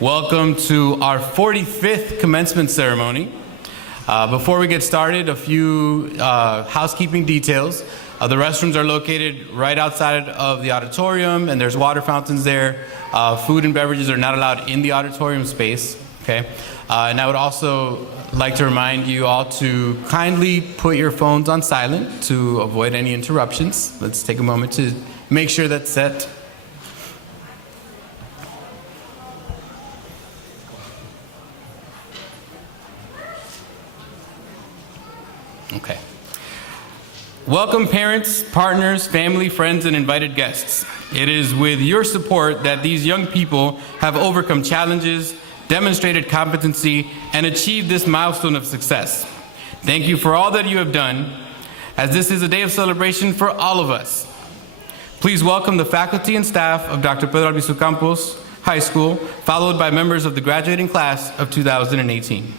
Welcome to our 45th commencement ceremony. Before we get started, a few housekeeping details. The restrooms are located right outside of the auditorium, and there's water fountains there. Food and beverages are not allowed in the auditorium space, okay? And I would also like to remind you all to kindly put your phones on silent to avoid any interruptions. Let's take a moment to make sure that's set. Okay. Welcome parents, partners, family, friends, and invited guests. It is with your support that these young people have overcome challenges, demonstrated competency, and achieved this milestone of success. Thank you for all that you have done, as this is a day of celebration for all of us. Please welcome the faculty and staff of Dr. Pedro Albizu Campos High School, followed by members of the graduating class of 2018.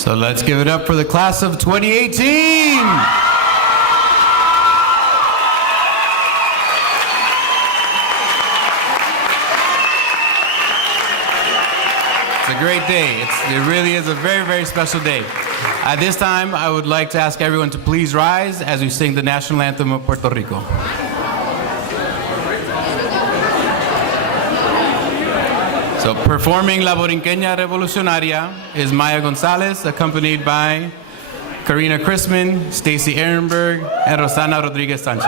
So let's give it up for the class of 2018. It's a great day. It really is a very, very special day. At this time, I would like to ask everyone to please rise as we sing the national anthem of Puerto Rico. So performing La Borinqueña Revolucionaria is Maya Gonzalez, accompanied by Karina Chrisman, Stacy Ehrenberg, and Rosana Rodriguez Sanchez.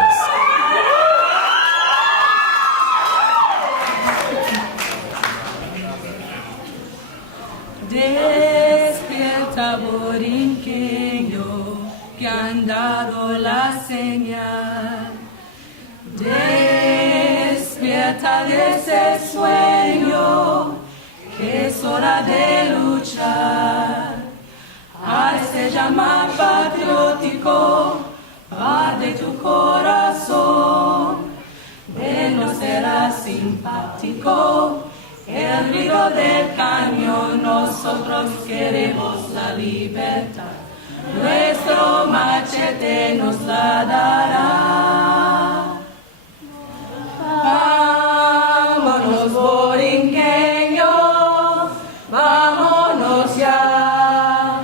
Despierta borinqueño, que han dado la señal. Despierta de ese sueño, que es hora de luchar. A ese llamar patriótico, va de tu corazón. De no será simpático el ruido del cañón. Nosotros queremos la libertad, nuestro machete nos la dará. Vámonos borinqueños, vámonos ya,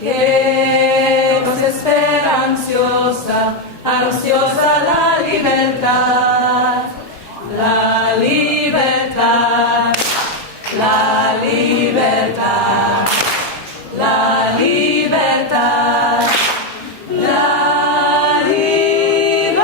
que nos espera ansiosa, ansiosa la libertad, la libertad, la libertad, la libertad, la libertad.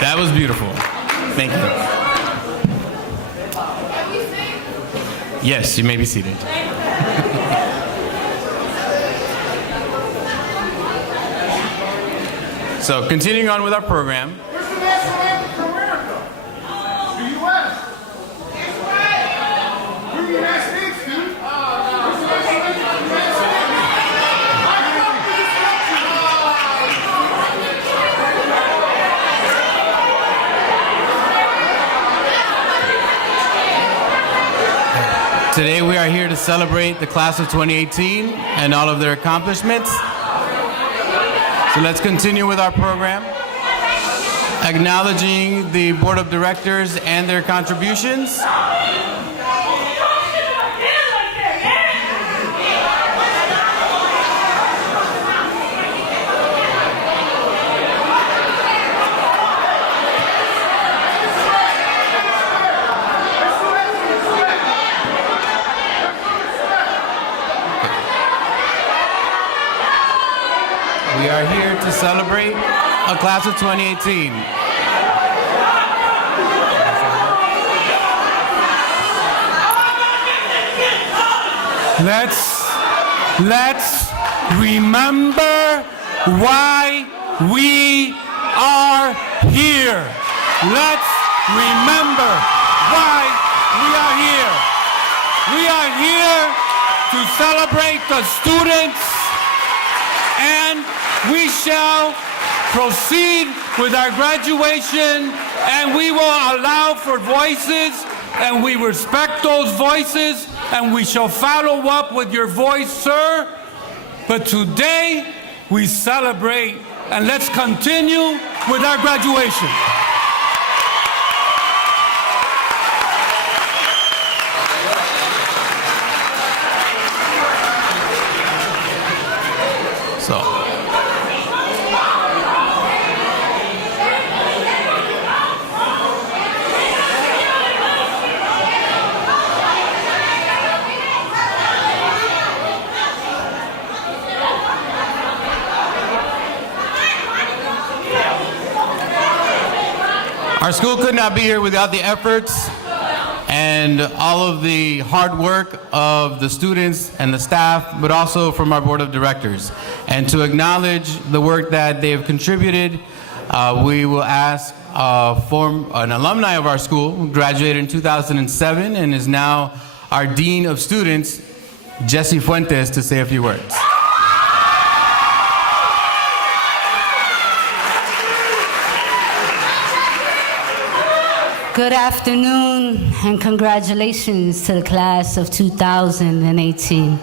That was beautiful. Thank you. Yes, you may be seated. So, continuing on with our program. Where's the national anthem for America? The U.S. We're the United States, dude. Where's the national anthem for the United States? I come for destruction. Today we are here to celebrate the class of 2018 and all of their accomplishments. So let's continue with our program, acknowledging the board of directors and their contributions. We are here to celebrate a class of 2018. Let's remember why we are here. Let's remember why we are here. We are here to celebrate the students, and we shall proceed with our graduation, and we will allow for voices, and we respect those voices, and we shall follow up with your voice, sir. But today, we celebrate, and let's continue with our graduation. So, our school could not be here without the efforts and all of the hard work of the students and the staff, but also from our board of directors. And to acknowledge the work that they have contributed, we will ask an alumni of our school, who graduated in 2007 and is now our Dean of Students, Jesse Fuentes, to say a few words. Good afternoon and congratulations to the class of 2018.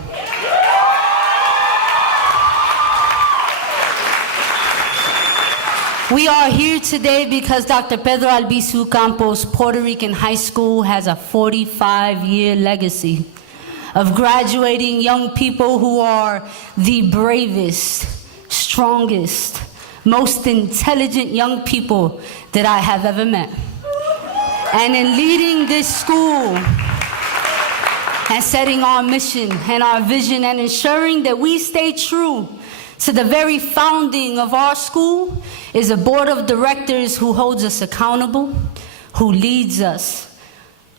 We are here today because Dr. Pedro Albizu Campos Puerto Rican High School has a 45-year legacy of graduating young people who are the bravest, strongest, most intelligent young people that I have ever met. And in leading this school and setting our mission and our vision and ensuring that we stay true to the very founding of our school is a board of directors who holds us accountable, who leads us,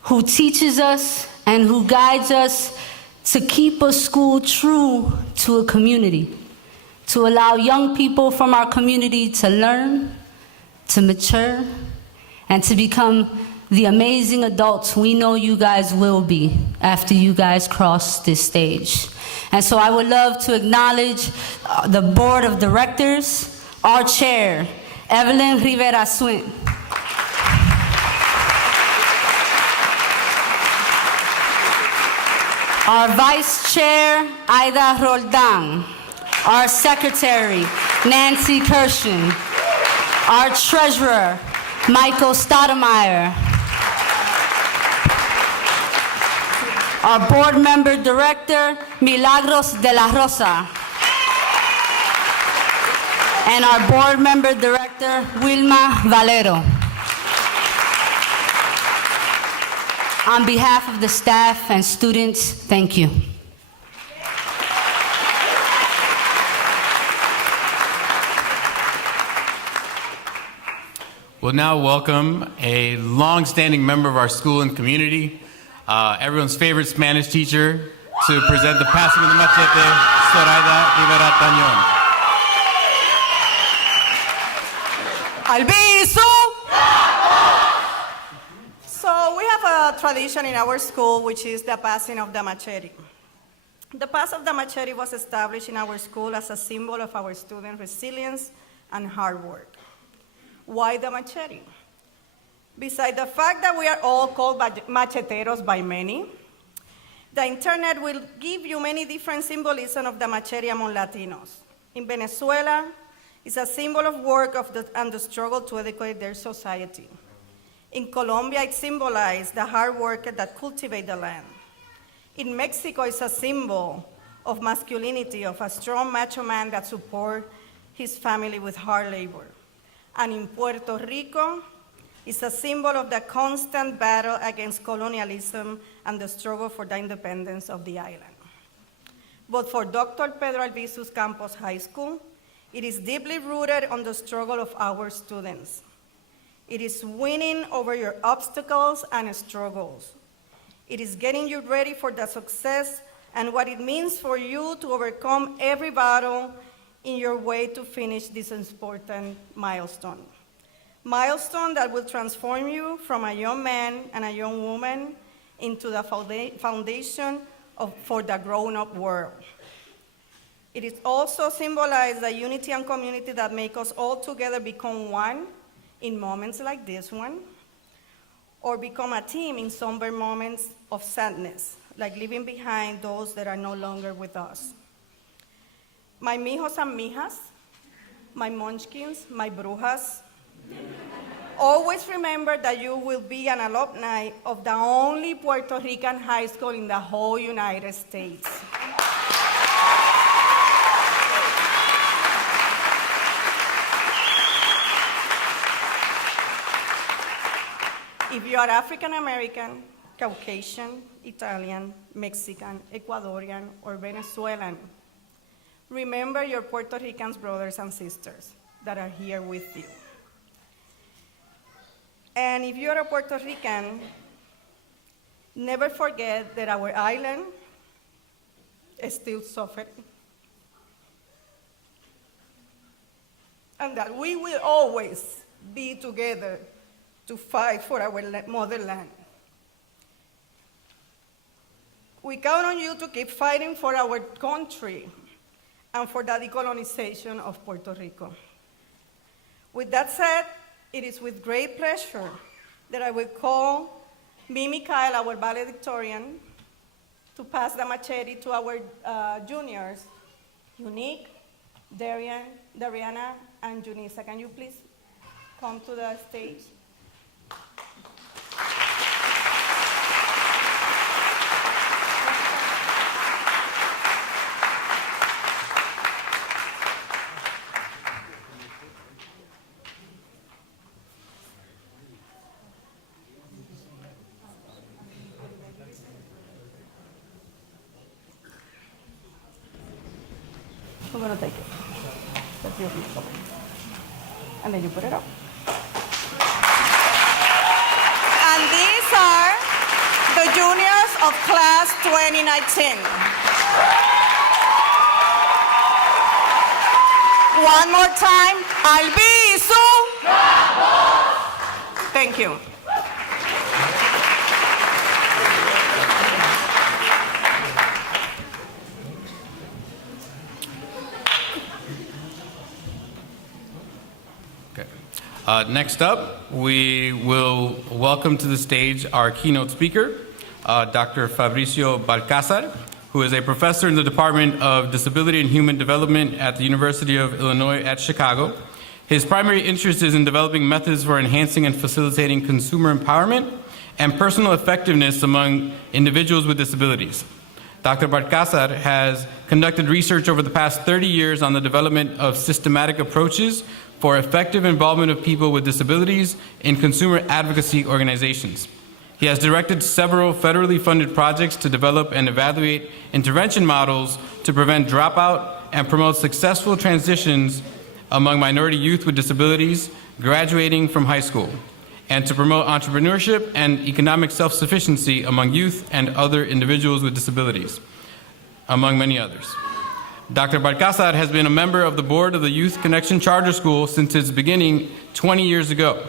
who teaches us, and who guides us to keep a school true to a community, to allow young people from our community to learn, to mature, and to become the amazing adults we know you guys will be after you guys cross this stage. And so I would love to acknowledge the board of directors, our chair, Evelyn Rivera Swint. Our vice chair, Aida Roldan. Our secretary, Nancy Kirshen. Our treasurer, Michael Stoudemire. Our board member director, Milagros de la Rosa. And our board member director, Wilma Valero. On behalf of the staff and students, thank you. We'll now welcome a long-standing member of our school and community, everyone's favorite Spanish teacher, to present the passing of the machete, Zoraida Rivera Tañón. Albizu! So we have a tradition in our school, which is the passing of the machete. The pass of the machete was established in our school as a symbol of our student resilience and hard work. Why the machete? Besides the fact that we are all called macheteros by many, the internet will give you many different symbolisms of the machete among Latinos. In Venezuela, it's a symbol of work and the struggle to educate their society. In Colombia, it symbolizes the hard worker that cultivate the land. In Mexico, it's a symbol of masculinity, of a strong macho man that supports his family with hard labor. And in Puerto Rico, it's a symbol of the constant battle against colonialism and the struggle for the independence of the island. But for Dr. Pedro Albizu Campos High School, it is deeply rooted on the struggle of our students. It is winning over your obstacles and struggles. It is getting you ready for the success and what it means for you to overcome every battle in your way to finish this important milestone. Milestone that will transform you from a young man and a young woman into the foundation for the grown-up world. It is also symbolized the unity and community that make us all together become one in moments like this one, or become a team in somber moments of sadness, like leaving behind those that are no longer with us. My mijos and mijas, my munchkins, my brujas, always remember that you will be an alumni of the only Puerto Rican high school in the whole United States. If you are African American, Caucasian, Italian, Mexican, Ecuadorian, or Venezuelan, remember your Puerto Rican brothers and sisters that are here with you. And if you're a Puerto Rican, never forget that our island is still suffering. And that we will always be together to fight for our motherland. We count on you to keep fighting for our country and for the decolonization of Puerto Rico. With that said, it is with great pleasure that I will call me, Mikael, our valedictorian, to pass the machete to our juniors, Unique, Dariana, and Junisa. Can you please come to the stage? I'm going to take it. That's your piece. And then you put it up. And these are the juniors of class 2019. One more time. Albizu Campos. Thank you. Next up, we will welcome to the stage our keynote speaker, Dr. Fabricio Balcázar, who is a professor in the Department of Disability and Human Development at the University of Illinois at Chicago. His primary interest is in developing methods for enhancing and facilitating consumer empowerment and personal effectiveness among individuals with disabilities. Dr. Balcázar has conducted research over the past 30 years on the development of systematic approaches for effective involvement of people with disabilities in consumer advocacy organizations. He has directed several federally funded projects to develop and evaluate intervention models to prevent dropout and promote successful transitions among minority youth with disabilities graduating from high school, and to promote entrepreneurship and economic self-sufficiency among youth and other individuals with disabilities, among many others. Dr. Balcázar has been a member of the board of the Youth Connection Charter School since its beginning 20 years ago.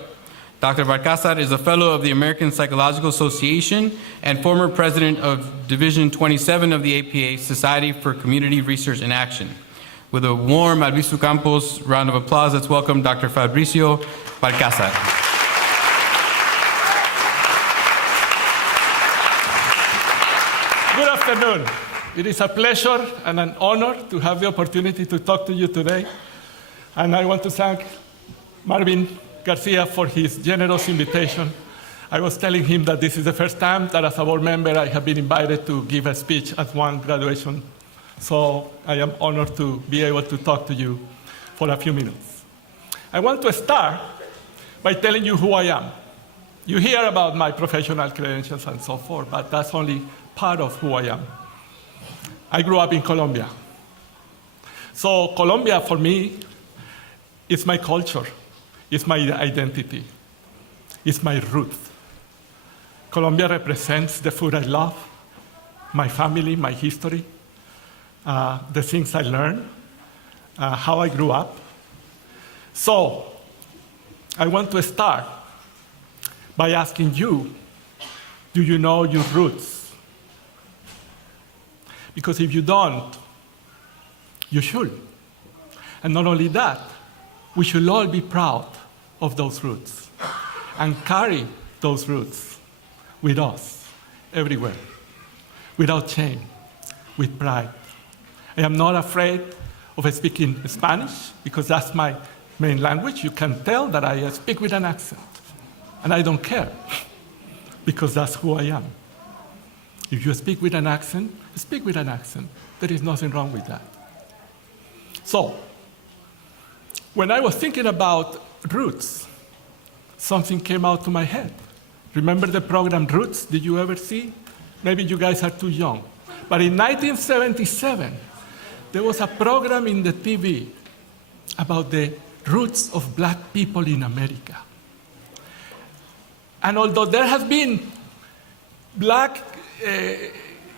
Dr. Balcázar is a fellow of the American Psychological Association and former president of Division 27 of the APA, Society for Community Research and Action. With a warm Albizu Campos round of applause, let's welcome Dr. Fabricio Balcázar. Good afternoon. It is a pleasure and an honor to have the opportunity to talk to you today. And I want to thank Marvin Garcia for his generous invitation. I was telling him that this is the first time that as a board member I have been invited to give a speech at one graduation. So I am honored to be able to talk to you for a few minutes. I want to start by telling you who I am. You hear about my professional credentials and so forth, but that's only part of who I am. I grew up in Colombia. So Colombia, for me, is my culture, is my identity, is my roots. Colombia represents the food I love, my family, my history, the things I learned, how I grew up. So I want to start by asking you, do you know your roots? Because if you don't, you should. And not only that, we should all be proud of those roots and carry those roots with us everywhere, without shame, with pride. I am not afraid of speaking Spanish because that's my main language. You can tell that I speak with an accent, and I don't care because that's who I am. If you speak with an accent, speak with an accent. There is nothing wrong with that. So, when I was thinking about roots, something came out to my head. Remember the program Roots? Did you ever see? Maybe you guys are too young. But in 1977, there was a program in the TV about the roots of black people in America. And although there has been black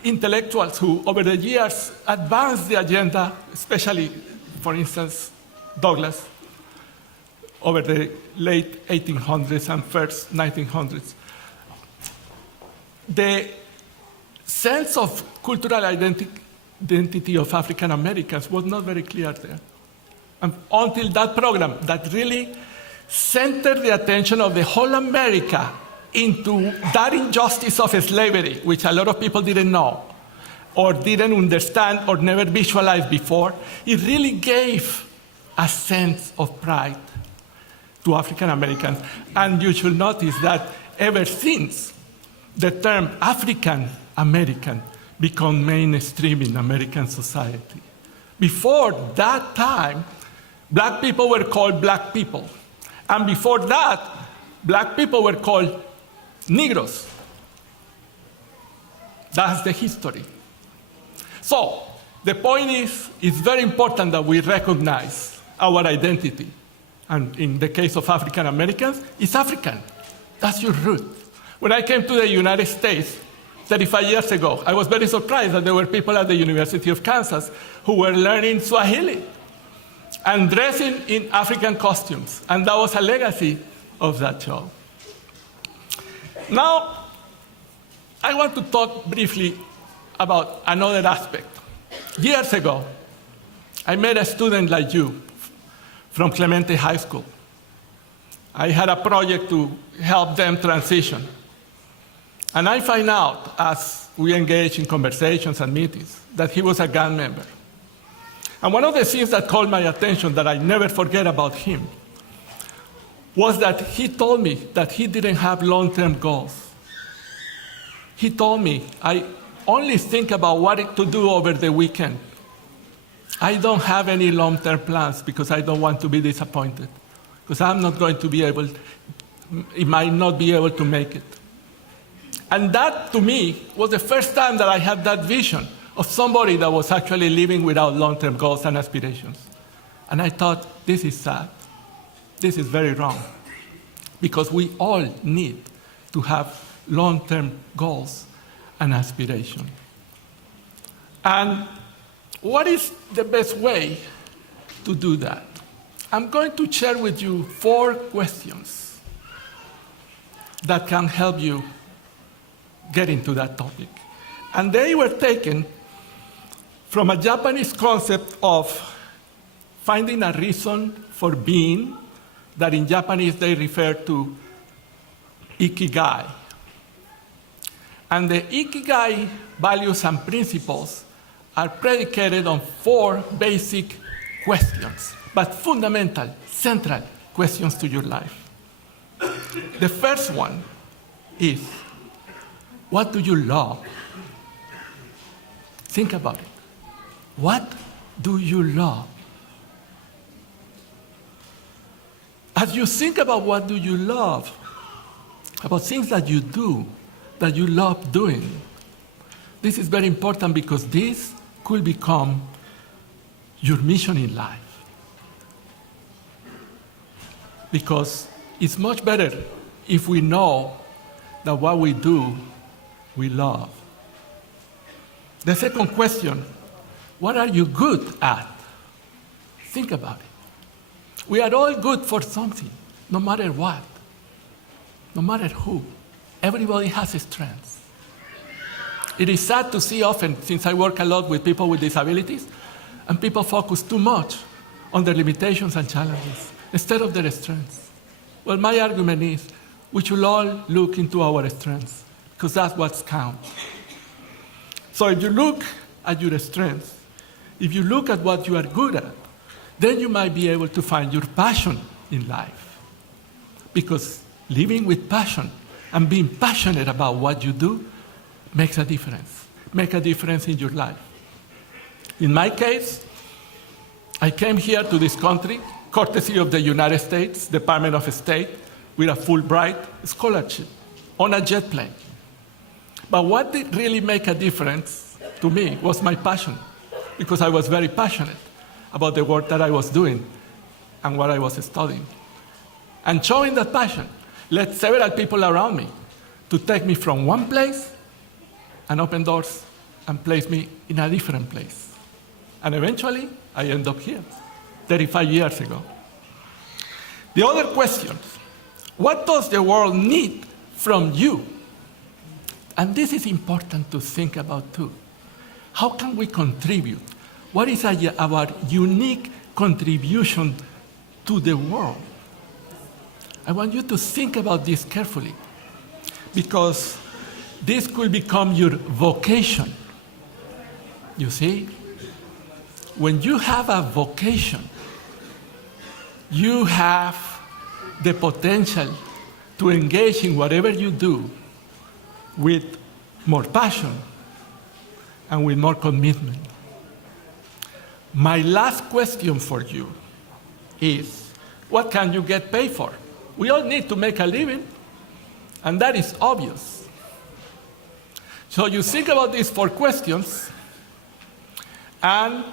intellectuals who, over the years, advanced the agenda, especially, for instance, Douglas, over the late 1800s and first 1900s, the sense of cultural identity of African Americans was not very clear there. And until that program that really centered the attention of the whole America into that injustice of slavery, which a lot of people didn't know, or didn't understand, or never visualized before, it really gave a sense of pride to African Americans. And you should notice that ever since, the term African American became mainstream in American society. Before that time, black people were called black people. And before that, black people were called Negroes. That's the history. So, the point is, it's very important that we recognize our identity. And in the case of African Americans, it's African. That's your root. When I came to the United States 35 years ago, I was very surprised that there were people at the University of Kansas who were learning Swahili and dressing in African costumes. And that was a legacy of that show. Now, I want to talk briefly about another aspect. Years ago, I met a student like you from Clemente High School. I had a project to help them transition. And I find out, as we engage in conversations and meetings, that he was a gang member. And one of the things that caught my attention that I never forget about him was that he told me that he didn't have long-term goals. He told me, I only think about what to do over the weekend. I don't have any long-term plans because I don't want to be disappointed, because I'm not going to be able, it might not be able to make it. And that, to me, was the first time that I had that vision of somebody that was actually living without long-term goals and aspirations. And I thought, this is sad. This is very wrong. Because we all need to have long-term goals and aspirations. And what is the best way to do that? I'm going to share with you 4 questions that can help you get into that topic. And they were taken from a Japanese concept of finding a reason for being, that in Japanese they refer to ikigai. And the ikigai values and principles are predicated on 4 basic questions, but fundamental, central questions to your life. The first one is, what do you love? Think about it. What do you love? As you think about what do you love, about things that you do, that you love doing, this is very important because this could become your mission in life. Because it's much better if we know that what we do, we love. The second question, what are you good at? Think about it. We are all good for something, no matter what, no matter who. Everybody has strengths. It is sad to see often, since I work a lot with people with disabilities, and people focus too much on their limitations and challenges instead of their strengths. Well, my argument is we should all look into our strengths, because that's what counts. So if you look at your strengths, if you look at what you are good at, then you might be able to find your passion in life. Because living with passion and being passionate about what you do makes a difference in your life. In my case, I came here to this country, courtesy of the United States Department of State, with a Fulbright scholarship on a jet plane. But what did really make a difference to me was my passion, because I was very passionate about the work that I was doing and what I was studying. And showing that passion led several people around me to take me from one place and open doors and place me in a different place. And eventually, I end up here, 35 years ago. The other question, what does the world need from you? And this is important to think about too. How can we contribute? What is our unique contribution to the world? I want you to think about this carefully. because this could become your vocation. You see? When you have a vocation, you have the potential to engage in whatever you do with more passion and with more commitment. My last question for you is, what can you get paid for? We all need to make a living, and that is obvious. So you think about these 4 questions, and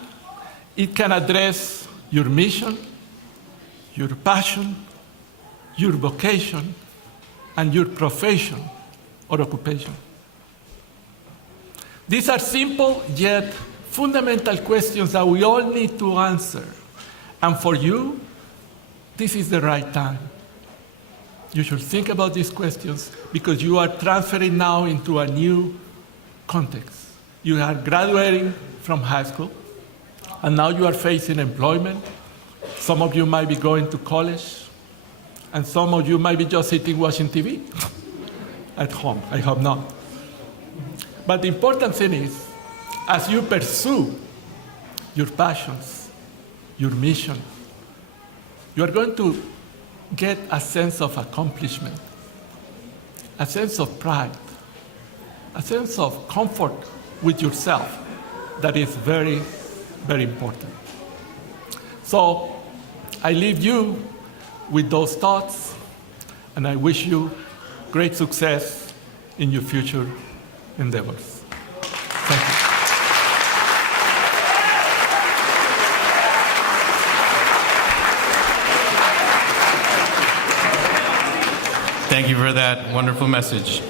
it can address your mission, your passion, your vocation, and your profession or occupation. These are simple yet fundamental questions that we all need to answer. And for you, this is the right time. You should think about these questions because you are transferring now into a new context. You are graduating from high school, and now you are facing employment. Some of you might be going to college, and some of you might be just sitting watching TV at home. I hope not. But the important thing is, as you pursue your passions, your mission, you are going to get a sense of accomplishment, a sense of pride, a sense of comfort with yourself that is very, very important. So I leave you with those thoughts, and I wish you great success in your future endeavors. Thank you. Thank you for that wonderful message.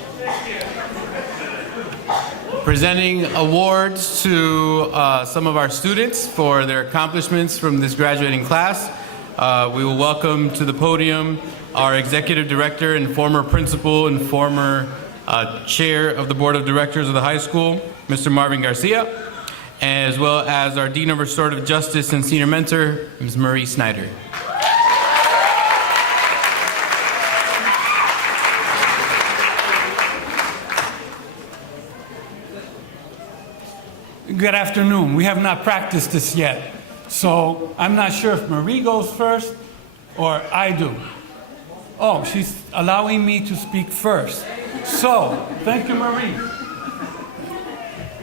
Presenting awards to some of our students for their accomplishments from this graduating class. We will welcome to the podium our executive director and former principal and former chair of the board of directors of the high school, Mr. Marvin Garcia, as well as our dean of restorative justice and senior mentor, Ms. Marie Snyder. Good afternoon. We have not practiced this yet, so I'm not sure if Marie goes first or I do. Oh, she's allowing me to speak first. So, thank you, Marie.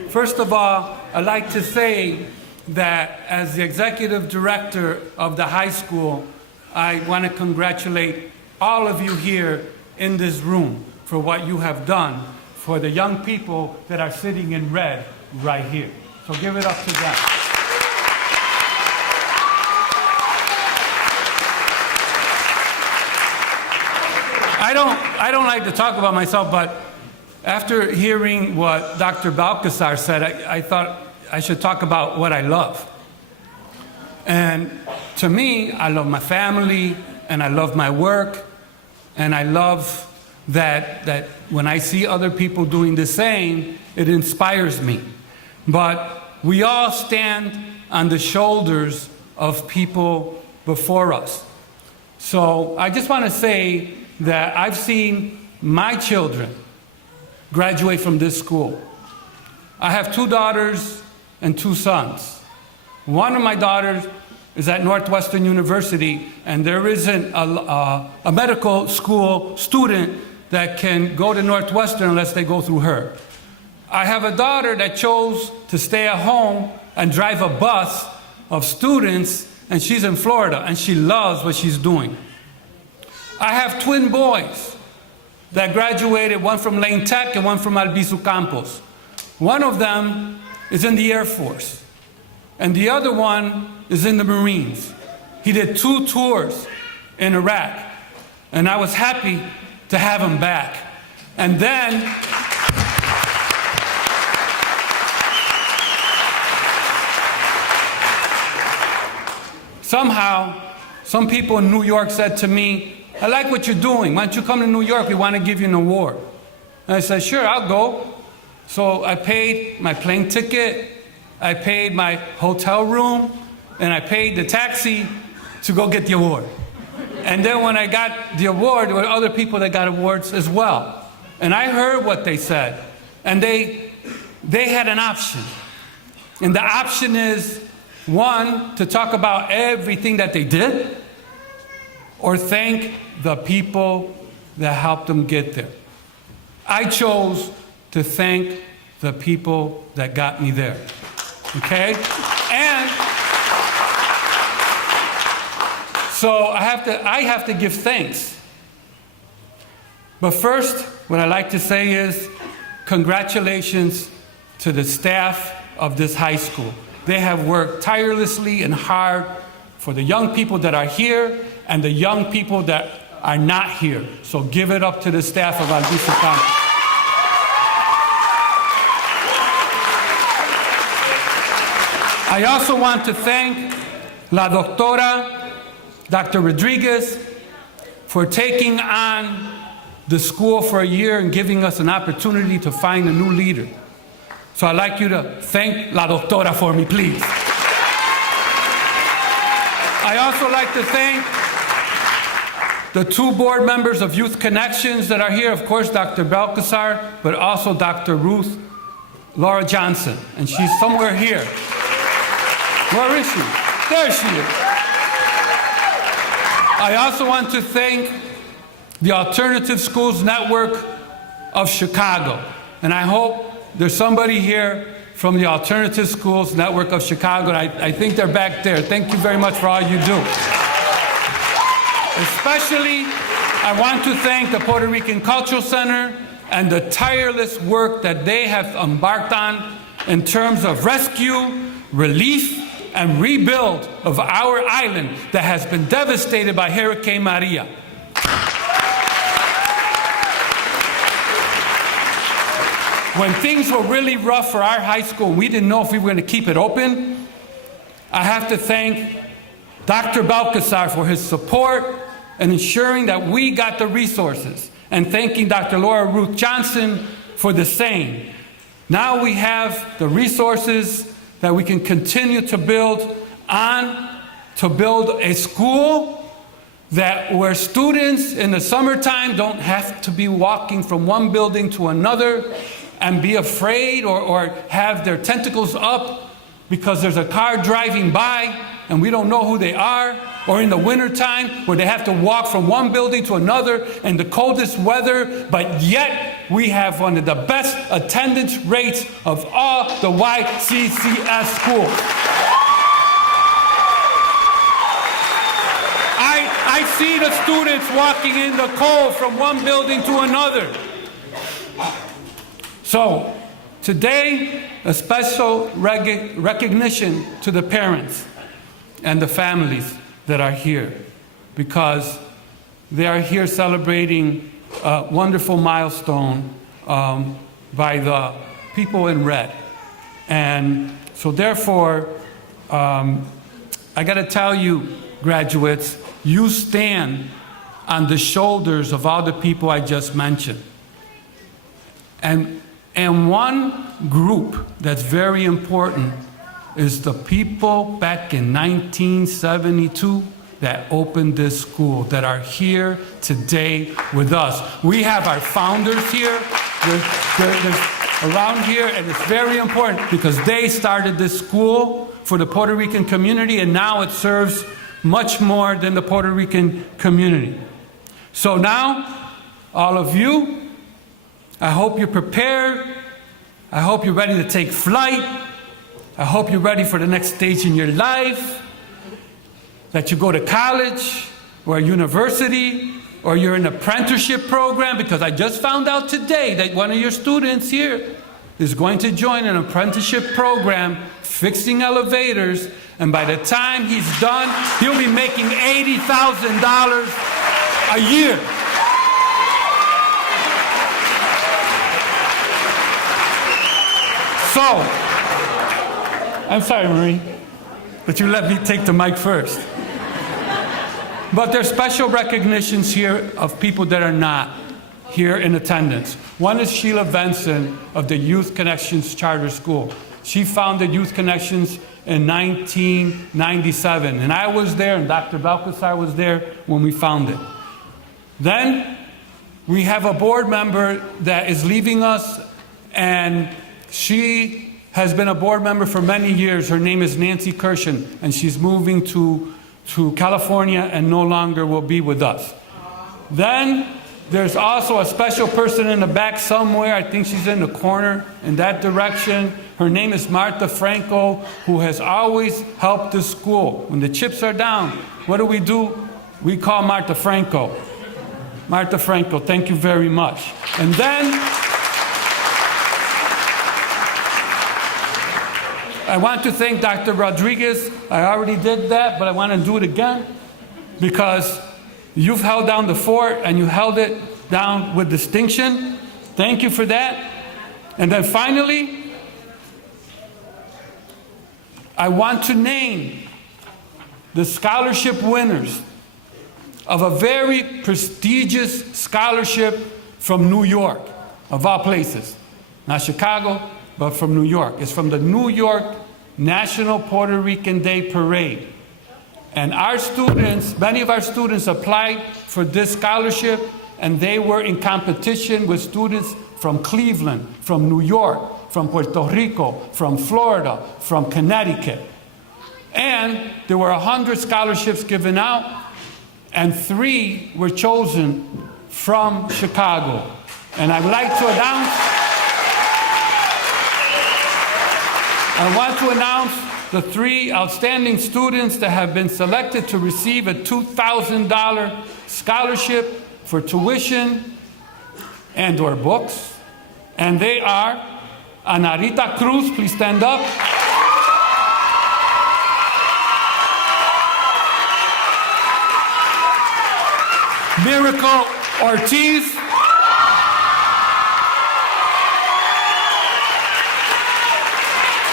First of all, I'd like to say that as the executive director of the high school, I want to congratulate all of you here in this room for what you have done for the young people that are sitting in red right here. So give it up to them. I don't like to talk about myself, but after hearing what Dr. Balcazar said, I thought I should talk about what I love. And to me, I love my family, and I love my work, and I love that when I see other people doing the same, it inspires me. But we all stand on the shoulders of people before us. So I just want to say that I've seen my children graduate from this school. I have 2 daughters and 2 sons. One of my daughters is at Northwestern University, and there isn't a medical school student that can go to Northwestern unless they go through her. I have a daughter that chose to stay at home and drive a bus of students, and she's in Florida, and she loves what she's doing. I have twin boys that graduated, one from Lane Tech and one from Albizu Campos. One of them is in the Air Force, and the other one is in the Marines. He did 2 tours in Iraq, and I was happy to have him back. And then somehow, some people in New York said to me, I like what you're doing. Why don't you come to New York? We want to give you an award. And I said, sure, I'll go. So I paid my plane ticket, I paid my hotel room, and I paid the taxi to go get the award. And then when I got the award, there were other people that got awards as well. And I heard what they said. And they had an option. And the option is, one, to talk about everything that they did, or thank the people that helped them get there. I chose to thank the people that got me there. Okay? And so I have to give thanks. But first, what I like to say is congratulations to the staff of this high school. They have worked tirelessly and hard for the young people that are here and the young people that are not here. So give it up to the staff of Albizu Campos. I also want to thank La Doctora, Dr. Rodriguez, for taking on the school for a year and giving us an opportunity to find a new leader. So I'd like you to thank La Doctora for me, please. I also like to thank the 2 board members of Youth Connections that are here, of course, Dr. Balcazar, but also Dr. Ruth Laura Johnson, and she's somewhere here. Where is she? There she is. I also want to thank the Alternative Schools Network of Chicago, and I hope there's somebody here from the Alternative Schools Network of Chicago, and I think they're back there. Thank you very much for all you do. Especially, I want to thank the Puerto Rican Cultural Center and the tireless work that they have embarked on in terms of rescue, relief, and rebuild of our island that has been devastated by Hurricane Maria. When things were really rough for our high school and we didn't know if we were going to keep it open, I have to thank Dr. Balcazar for his support and ensuring that we got the resources, and thanking Dr. Laura Ruth Johnson for the same. Now we have the resources that we can continue to build on, to build a school where students in the summertime don't have to be walking from one building to another and be afraid or have their tentacles up because there's a car driving by and we don't know who they are, or in the wintertime where they have to walk from one building to another in the coldest weather, but yet we have one of the best attendance rates of all the YCCS schools. I see the students walking in the cold from one building to another. So today, a special recognition to the parents and the families that are here, because they are here celebrating a wonderful milestone by the people in red. And so therefore, I got to tell you, graduates, you stand on the shoulders of all the people I just mentioned. And one group that's very important is the people back in 1972 that opened this school, that are here today with us. We have our founders here. They're around here, and it's very important because they started this school for the Puerto Rican community, and now it serves much more than the Puerto Rican community. So now, all of you, I hope you're prepared. I hope you're ready to take flight. I hope you're ready for the next stage in your life, that you go to college or a university or you're in an apprenticeship program, because I just found out today that one of your students here is going to join an apprenticeship program fixing elevators, and by the time he's done, he'll be making $80,000 a year. So, I'm sorry, Marie, but you let me take the mic first. But there's special recognitions here of people that are not here in attendance. One is Sheila Benson of the Youth Connections Charter School. She founded Youth Connections in 1997, and I was there, and Dr. Balcazar was there when we founded it. Then we have a board member that is leaving us, and she has been a board member for many years. Her name is Nancy Kirshen, and she's moving to California and no longer will be with us. Then there's also a special person in the back somewhere. I think she's in the corner in that direction. Her name is Martha Franco, who has always helped the school. When the chips are down, what do? We call Martha Franco. Martha Franco, thank you very much. And then I want to thank Dr. Rodriguez. I already did that, but I want to do it again because you've held down the fort and you held it down with distinction. Thank you for that. And then finally, I want to name the scholarship winners of a very prestigious scholarship from New York, of all places. Not Chicago, but from New York. It's from the New York National Puerto Rican Day Parade. And our students, many of our students applied for this scholarship, and they were in competition with students from Cleveland, from New York, from Puerto Rico, from Florida, from Connecticut. And there were 100 scholarships given out, and 3 were chosen from Chicago. And I'd like to announce the 3 outstanding students that have been selected to receive a $2,000 scholarship for tuition and/or books. And they are Anarita Cruz, please stand up. Miracle Ortiz.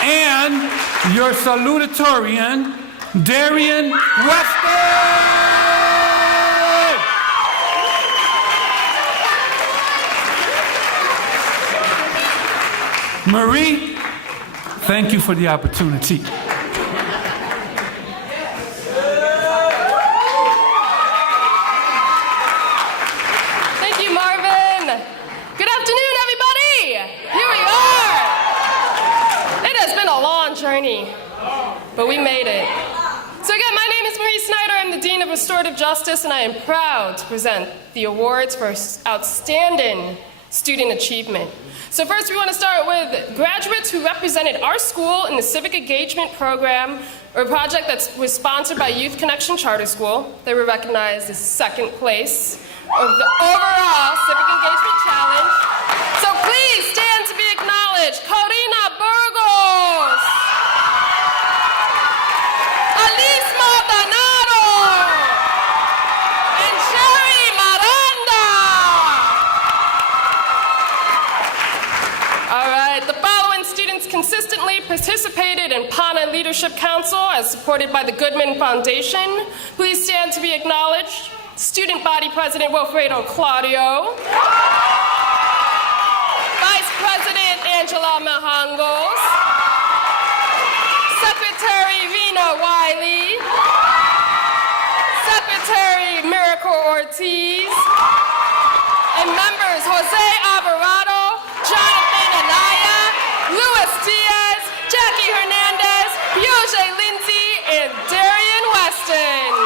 And your salutatorian, Darian Weston. Marie, thank you for the opportunity. Thank you, Marvin. Good afternoon, everybody. Here we are. It has been a long journey, but we made it. So again, my name is Marie Snyder. I'm the Dean of Restorative Justice, and I am proud to present the awards for outstanding student achievement. So first, we want to start with graduates who represented our school in the Civic Engagement Program, or a project that was sponsored by Youth Connection Charter School. They were recognized as second place of the overall Civic Engagement Challenge. So please stand to be acknowledged. Corina Burgos, Alice Maldonado, and Sherry Miranda. All right, the following students consistently participated in PANA Leadership Council as supported by the Goodman Foundation. Please stand to be acknowledged. Student Body President Wilfredo Claudio, Vice President Angela Mahangos, Secretary Rena Wiley, Secretary Miracle Ortiz, and members Jose Alvarado, Jonathan Anaya, Luis Diaz, Jackie Hernandez, Pioche Lindsay, and Darian Weston.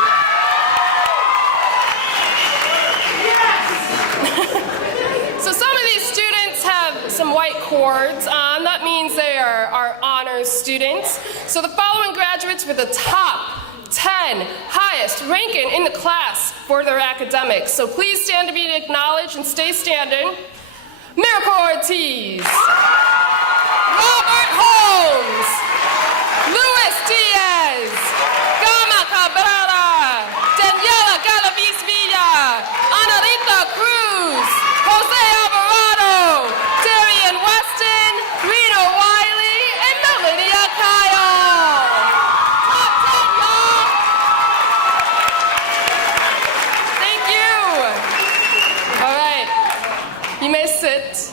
So some of these students have some white cords on. That means they are our honors students. So the following graduates were the top 10 highest ranking in the class for their academics. So please stand to be acknowledged and stay standing. Miracle Ortiz, Robert Holmes, Luis Diaz, Gama Cabrera, Daniela Galaviz Villa, Anarita Cruz, Jose Alvarado, Darian Weston, Reno Wiley, and Melania Kyle. Top 10, y'all. Thank you. All right, you may sit.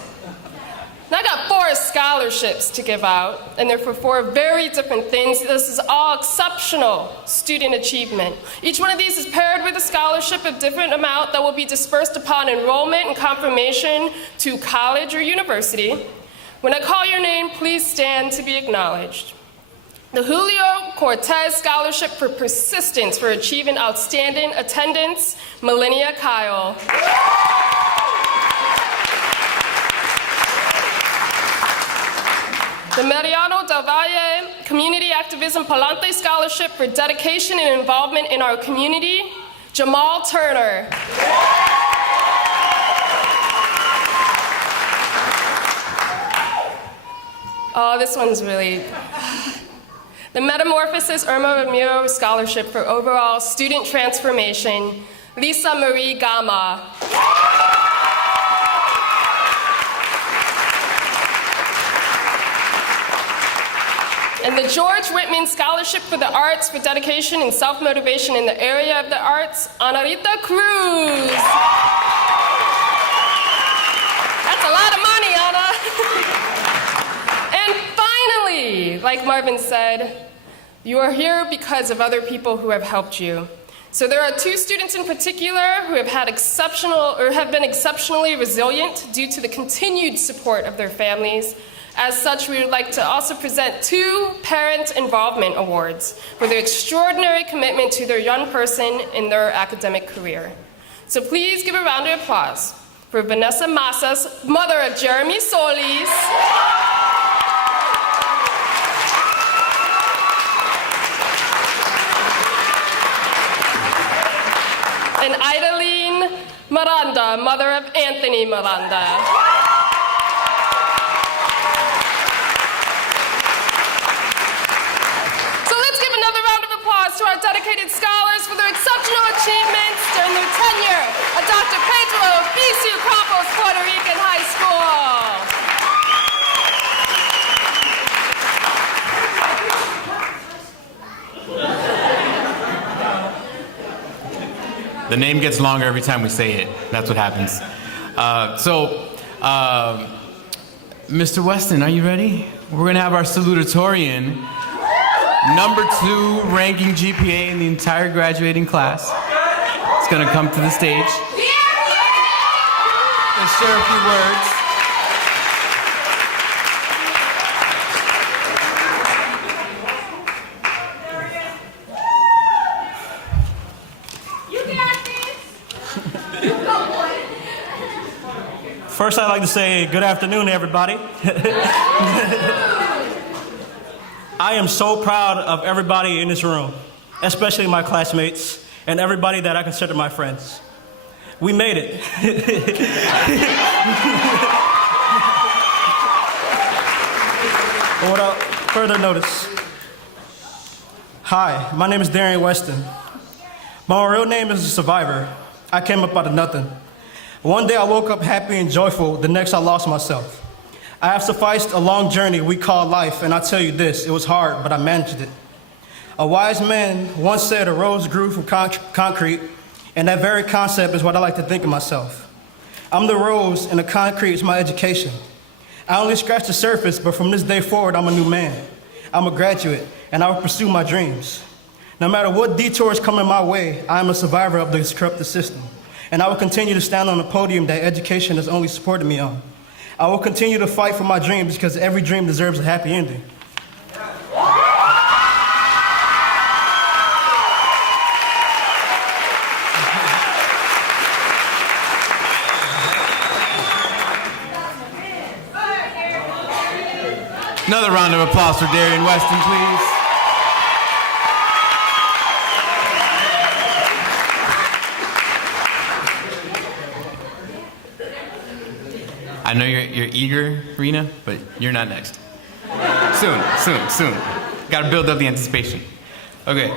Now I got 4 scholars scholarships to give out, and they're for 4 very different things. This is all exceptional student achievement. Each one of these is paired with a scholarship of different amount that will be dispersed upon enrollment and confirmation to college or university. When I call your name, please stand to be acknowledged. The Julio Cortez Scholarship for Persistence for Achieving Outstanding Attendance, Millennia Kyle. The Mariano Del Valle Community Activism Palante Scholarship for Dedication and Involvement in Our Community, Jamal Turner. Oh, this one's really... The Metamorphosis Irma Ramiro Scholarship for Overall Student Transformation, Lisa Marie Gama. And the George Whitman Scholarship for the Arts for Dedication and Self-Motivation in the Area of the Arts, Anarita Cruz. That's a lot of money, Ana. And finally, like Marvin said, you are here because of other people who have helped you. So there are 2 students in particular who have had been exceptionally resilient due to the continued support of their families. As such, we would like to also present 2 Parent Involvement Awards for their extraordinary commitment to their young person in their academic career. So please give a round of applause for Vanessa Massas, mother of Jeremy Solis, and Idaline Miranda, mother of Anthony Miranda. To our dedicated scholars for their exceptional achievements during their tenure at Dr. Pedro Albizu Campos Puerto Rican High The name gets longer every time we say it. That's what happens. Mr. Weston, are you ready? We're going to have our salutatorian, number 2 ranking GPA in the entire graduating class. It's going to come to the stage and share a few words. First, I'd like to say good afternoon, everybody. I am so proud of everybody in this room, especially my classmates and everybody that I consider my friends. We made it. Without further notice, hi, my name is Darian Weston. My real name is a survivor. I came up out of nothing. One day I woke up happy and joyful, the next I lost myself. I have sufficed a long journey we call life, and I tell you this, it was hard, but I managed it. A wise man once said a rose grew from concrete, and that very concept is what I like to think of myself. I'm the rose, and the concrete is my education. I only scratched the surface, but from this day forward, I'm a new man. I'm a graduate, and I will pursue my dreams. No matter what detours come in my way, I am a survivor of this corrupted system, and I will continue to stand on the podium that education has only supported me on. I will continue to fight for my dreams because every dream deserves a happy ending. Another round of applause for Darian Weston, please. I know you're eager, Rena, but you're not next. Soon. Got to build up the anticipation. Okay.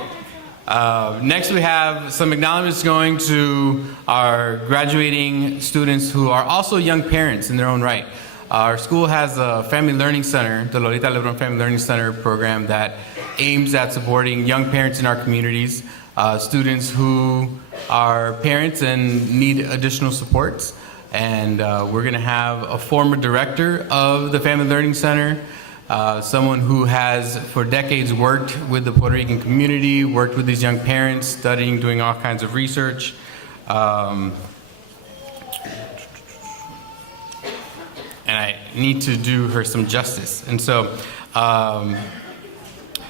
Next we have some acknowledgments going to our graduating students who are also young parents in their own right. Our school has a family learning center, the Lolita Lebron Family Learning Center program that aims at supporting young parents in our communities, students who are parents and need additional supports. And we're going to have a former director of the Family Learning Center, someone who has for decades worked with the Puerto Rican community, worked with these young parents, studying, doing all kinds of research. And I need to do her some justice. And so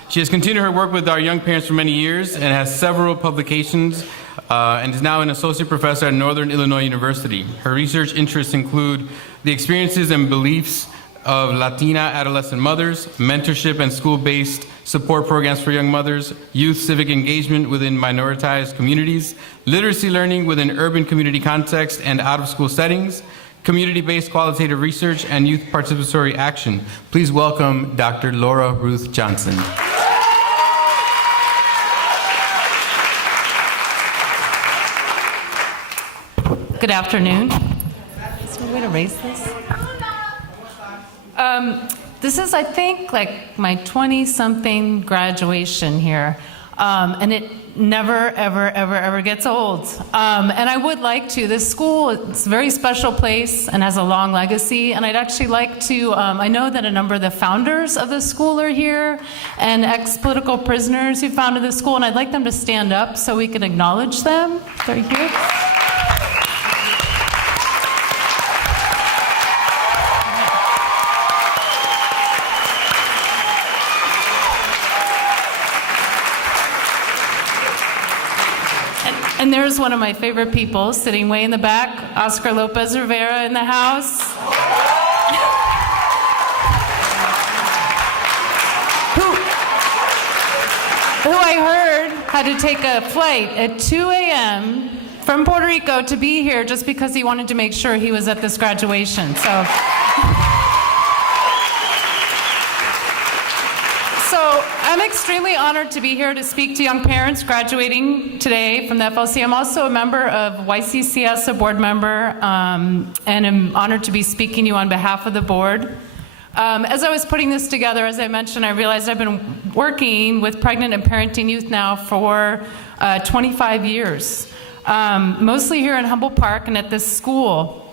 she has continued her work with our young parents for many years and has several publications and is now an associate professor at Northern Illinois University. Her research interests include the experiences and beliefs of Latina adolescent mothers, mentorship and school-based support programs for young mothers, youth civic engagement within minoritized communities, literacy learning within urban community context and out-of-school settings, community-based qualitative research, and youth participatory action. Please welcome Dr. Laura Ruth Johnson. Good afternoon. Is there a way to raise this? This is, I think, like my 20-something graduation here. And it never, ever gets old. And I would like to. This school, it's a very special place and has a long legacy. And I'd actually like to, I know that a number of the founders of the school are here and ex-political prisoners who founded the school. And I'd like them to stand up so we can acknowledge them. They're here. And there's one of my favorite people sitting way in the back, Oscar Lopez Rivera in the house. who I heard had to take a flight at 2 a.m. from Puerto Rico to be here just because he wanted to make sure he was at this graduation. So I'm extremely honored to be here to speak to young parents graduating today from the FLC. I'm also a member of YCCS, a board member, and I'm honored to be speaking to you on behalf of the board. As I was putting this together, as I mentioned, I realized I've been working with pregnant and parenting youth now for 25 years, mostly here in Humboldt Park and at this school.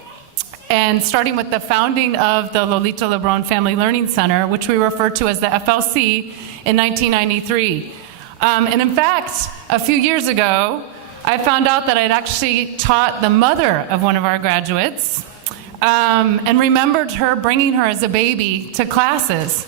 And starting with the founding of the Lolita Lebron Family Learning Center, which we refer to as the FLC, in 1993. And in fact, a few years ago, I found out that I'd actually taught the mother of one of our graduates and remembered her bringing her as a baby to classes.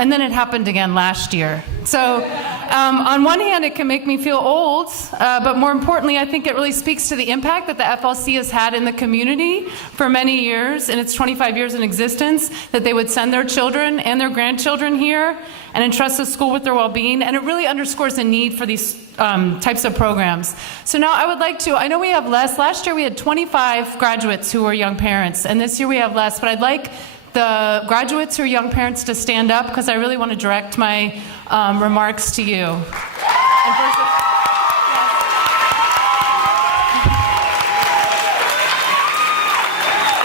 And then it happened again last year. So on one hand, it can make me feel old, but more importantly, I think it really speaks to the impact that the FLC has had in the community for many years, in its 25 years in existence, that they would send their children and their grandchildren here and entrust the school with their well-being. And it really underscores the need for these types of programs. So now I would like to, I know we have less. Last year we had 25 graduates who were young parents, and this year we have less, but I'd like the graduates who are young parents to stand up because I really want to direct my remarks to you.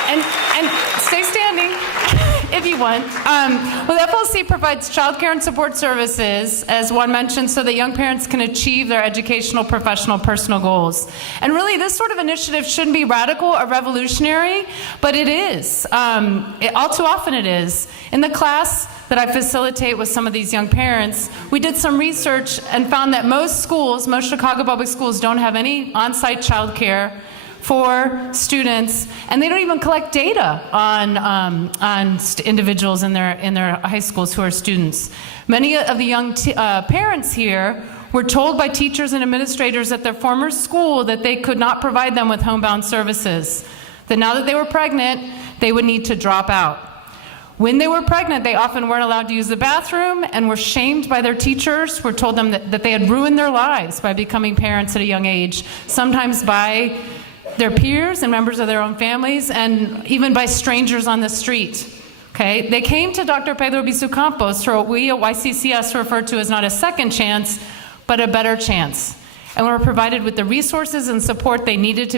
And stay standing if you want. Well, the FLC provides childcare and support services, as one mentioned, so that young parents can achieve their educational, professional, personal goals. And really, this sort of initiative shouldn't be radical or revolutionary, but it is. All too often it is. In the class that I facilitate with some of these young parents, we did some research and found that most schools, most Chicago public schools, don't have any on-site childcare for students, and they don't even collect data on individuals in their high schools who are students. Many of the young parents here were told by teachers and administrators at their former school that they could not provide them with homebound services, that now that they were pregnant, they would need to drop out. When they were pregnant, they often weren't allowed to use the bathroom and were shamed by their teachers, were told them that they had ruined their lives by becoming parents at a young age, sometimes by their peers and members of their own families, and even by strangers on the street. Okay? They came to Dr. Pedro Albizu Campos for what we at YCCS refer to as not a second chance, but a better chance. And were provided with the resources and support they needed to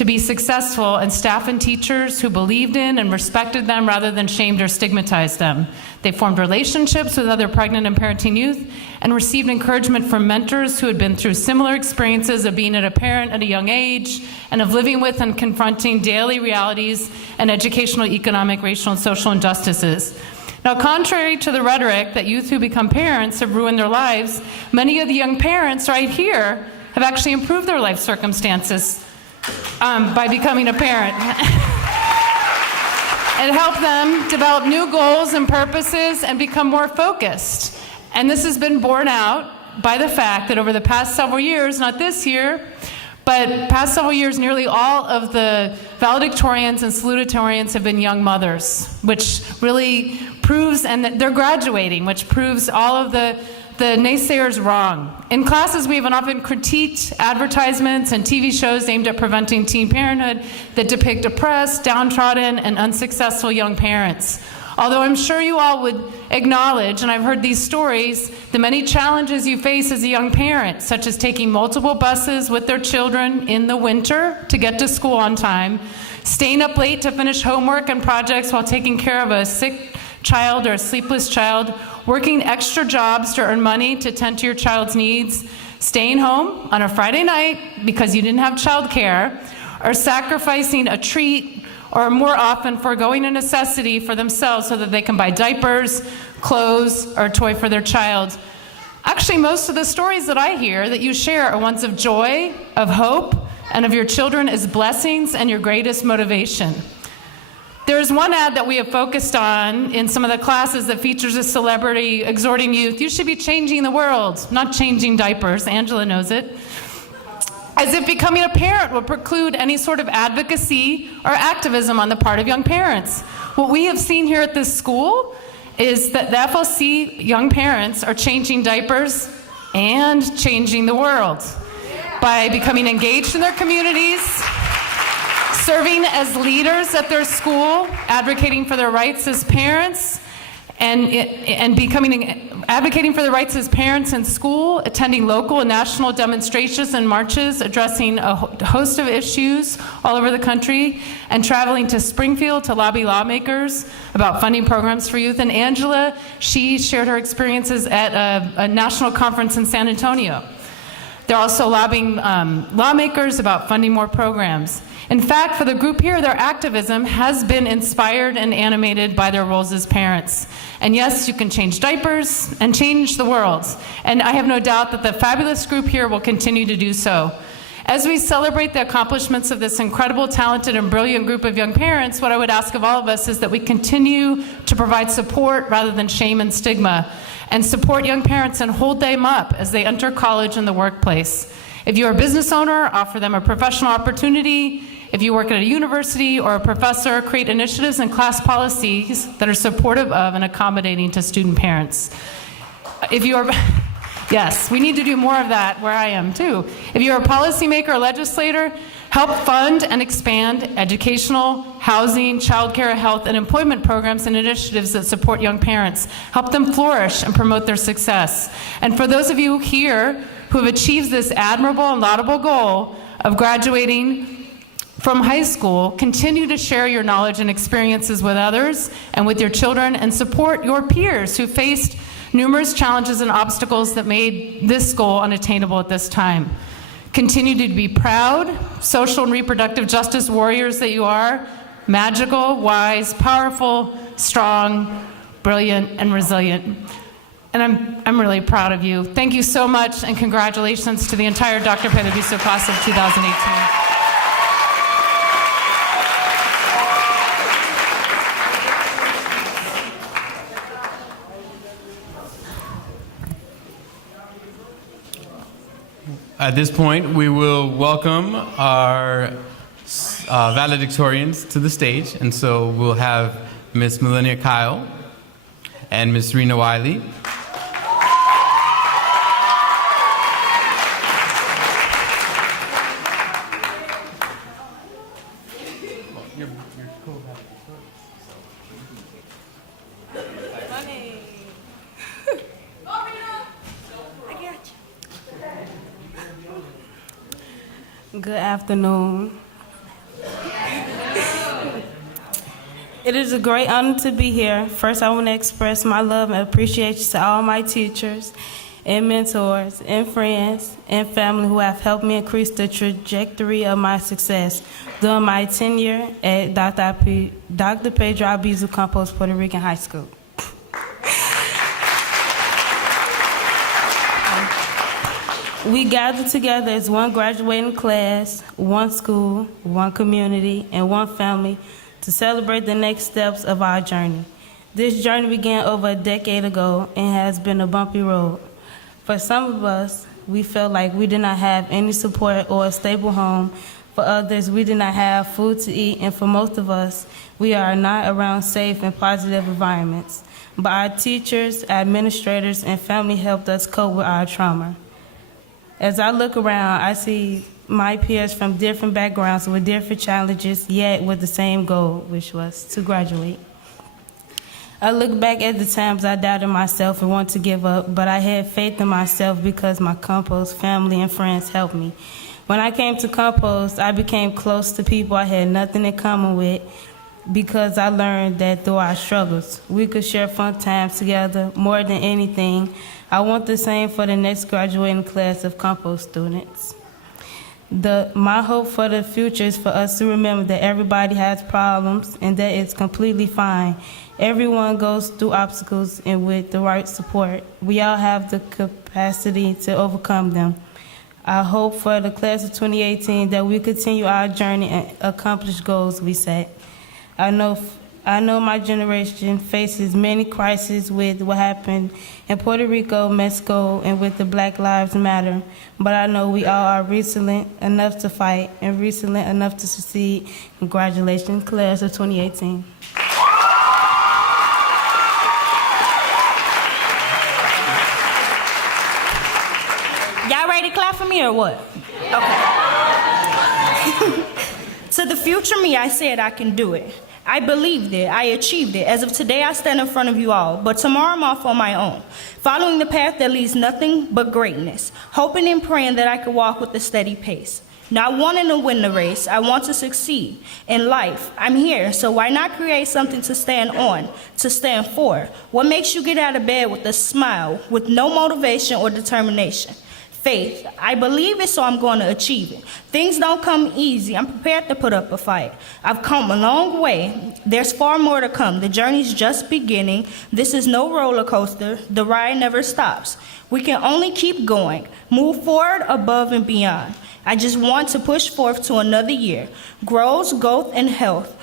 to be successful, and staff and teachers who believed in and respected them rather than shamed or stigmatized them. They formed relationships with other pregnant and parenting youth and received encouragement from mentors who had been through similar experiences of being a parent at a young age and of living with and confronting daily realities and educational, economic, racial, and social injustices. Now, contrary to the rhetoric that youth who become parents have ruined their lives, many of the young parents right here have actually improved their life circumstances by becoming a parent. It helped them develop new goals and purposes and become more focused. And this has been borne out by the fact that over the past several years, not this year, but past several years, nearly all of the valedictorians and salutatorians have been young mothers, which really proves, and that they're graduating, which proves all of the naysayers wrong. In classes, we have often critiqued advertisements and TV shows aimed at preventing teen parenthood that depict depressed, downtrodden, and unsuccessful young parents. Although I'm sure you all would acknowledge, and I've heard these stories, the many challenges you face as a young parent, such as taking multiple buses with their children in the winter to get to school on time, staying up late to finish homework and projects while taking care of a sick child or a sleepless child, working extra jobs to earn money to tend to your child's needs, staying home on a Friday night because you didn't have childcare, or sacrificing a treat or more often foregoing a necessity for themselves so that they can buy diapers, clothes, or a toy for their child. Actually, most of the stories that I hear that you share are ones of joy, of hope, and of your children as blessings and your greatest motivation. There's one ad that we have focused on in some of the classes that features a celebrity exhorting youth, you should be changing the world, not changing diapers. Angela knows it. As if becoming a parent would preclude any sort of advocacy or activism on the part of young parents. What we have seen here at this school is that the FOC young parents are changing diapers and changing the world by becoming engaged in their communities, serving as leaders at their school, advocating for their rights as parents, and advocating for their rights as parents in school, attending local and national demonstrations and marches addressing a host of issues all over the country, and traveling to Springfield to lobby lawmakers about funding programs for youth. And Angela, she shared her experiences at a national conference in San Antonio. They're also lobbying lawmakers about funding more programs. In fact, for the group here, their activism has been inspired and animated by their roles as parents. And yes, you can change diapers and change the world. And I have no doubt that the fabulous group here will continue to do so. As we celebrate the accomplishments of this incredible, talented, and brilliant group of young parents, what I would ask of all of us is that we continue to provide support rather than shame and stigma, and support young parents and hold them up as they enter college and the workplace. If you're a business owner, offer them a professional opportunity. If you work at a university or a professor, create initiatives and class policies that are supportive of and accommodating to student parents. If you are, yes, we need to do more of that where I am too. If you're a policymaker or legislator, help fund and expand educational, housing, childcare, health, and employment programs and initiatives that support young parents. Help them flourish and promote their success. And for those of you here who have achieved this admirable and laudable goal of graduating from high school, continue to share your knowledge and experiences with others and with your children, and support your peers who faced numerous challenges and obstacles that made this goal unattainable at this time. Continue to be proud, social and reproductive justice warriors that you are, magical, wise, powerful, strong, brilliant, and resilient. And I'm really proud of you. Thank you so much, and congratulations to the entire Dr. Pedro Albizu class of 2018. At this point, we will welcome our valedictorians to the stage. And so we'll have Miss Melania Kyle and Miss Rena Wiley. Good afternoon. It is a great honor to be here. First, I want to express my love and appreciation to all my teachers and mentors and friends and family who have helped me increase the trajectory of my success during my tenure at Dr. Pedro Albizu Campos, Puerto Rican High School. We gathered together as one graduating class, one school, one community, and one family to celebrate the next steps of our journey. This journey began over a decade ago and has been a bumpy road. For some of us, we felt like we did not have any support or a stable home. For others, we did not have food to eat, and for most of us, we are not around safe and positive environments. But our teachers, administrators, and family helped us cope with our trauma. As I look around, I see my peers from different backgrounds with different challenges, yet with the same goal, which was to graduate. I look back at the times I doubted myself and wanted to give up, but I had faith in myself because my Campos family and friends helped me. When I came to Campos, I became close to people I had nothing in common with because I learned that through our struggles, we could share fun times together. More than anything, I want the same for the next graduating class of Campos students. My hope for the future is for us to remember that everybody has problems and that it's completely fine. Everyone goes through obstacles, and with the right support, we all have the capacity to overcome them. I hope for the class of 2018 that we continue our journey and accomplish goals we set. I know my generation faces many crises with what happened in Puerto Rico, Mexico, and with the Black Lives Matter, but I know we all are resilient enough to fight and resilient enough to succeed. Congratulations, class of 2018. Y'all ready to clap for me or what? Okay. To the future me, I said I can do it. I believed it. I achieved it. As of today, I stand in front of you all, but tomorrow I'm off on my own, following the path that leads nothing but greatness, hoping and praying that I could walk with a steady pace. Not wanting to win the race, I want to succeed. In life, I'm here, so why not create something to stand on, to stand for? What makes you get out of bed with a smile, with no motivation or determination? Faith. I believe it, so I'm going to achieve it. Things don't come easy. I'm prepared to put up a fight. I've come a long way. There's far more to come. The journey's just beginning. This is no roller coaster. The ride never stops. We can only keep going, move forward, above and beyond. I just want to push forth to another year. Growth, and health.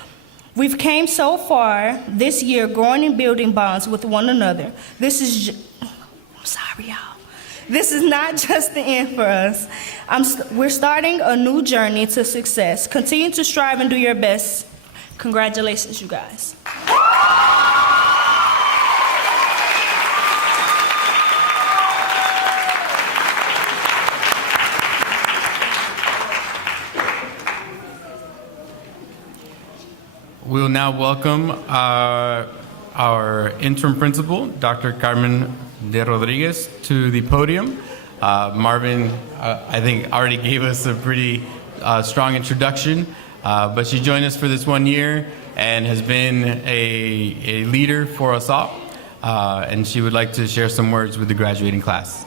We've came so far this year, growing and building bonds with one another. I'm sorry, y'all. This is not just the end for us. We're starting a new journey to success. Continue to strive and do your best. Congratulations, you guys. We'll now welcome our interim principal, Dr. Carmen de Rodriguez, to the podium. Marvin, I think, already gave us a pretty strong introduction, but she joined us for this 1 year and has been a leader for us all, and she would like to share some words with the graduating class.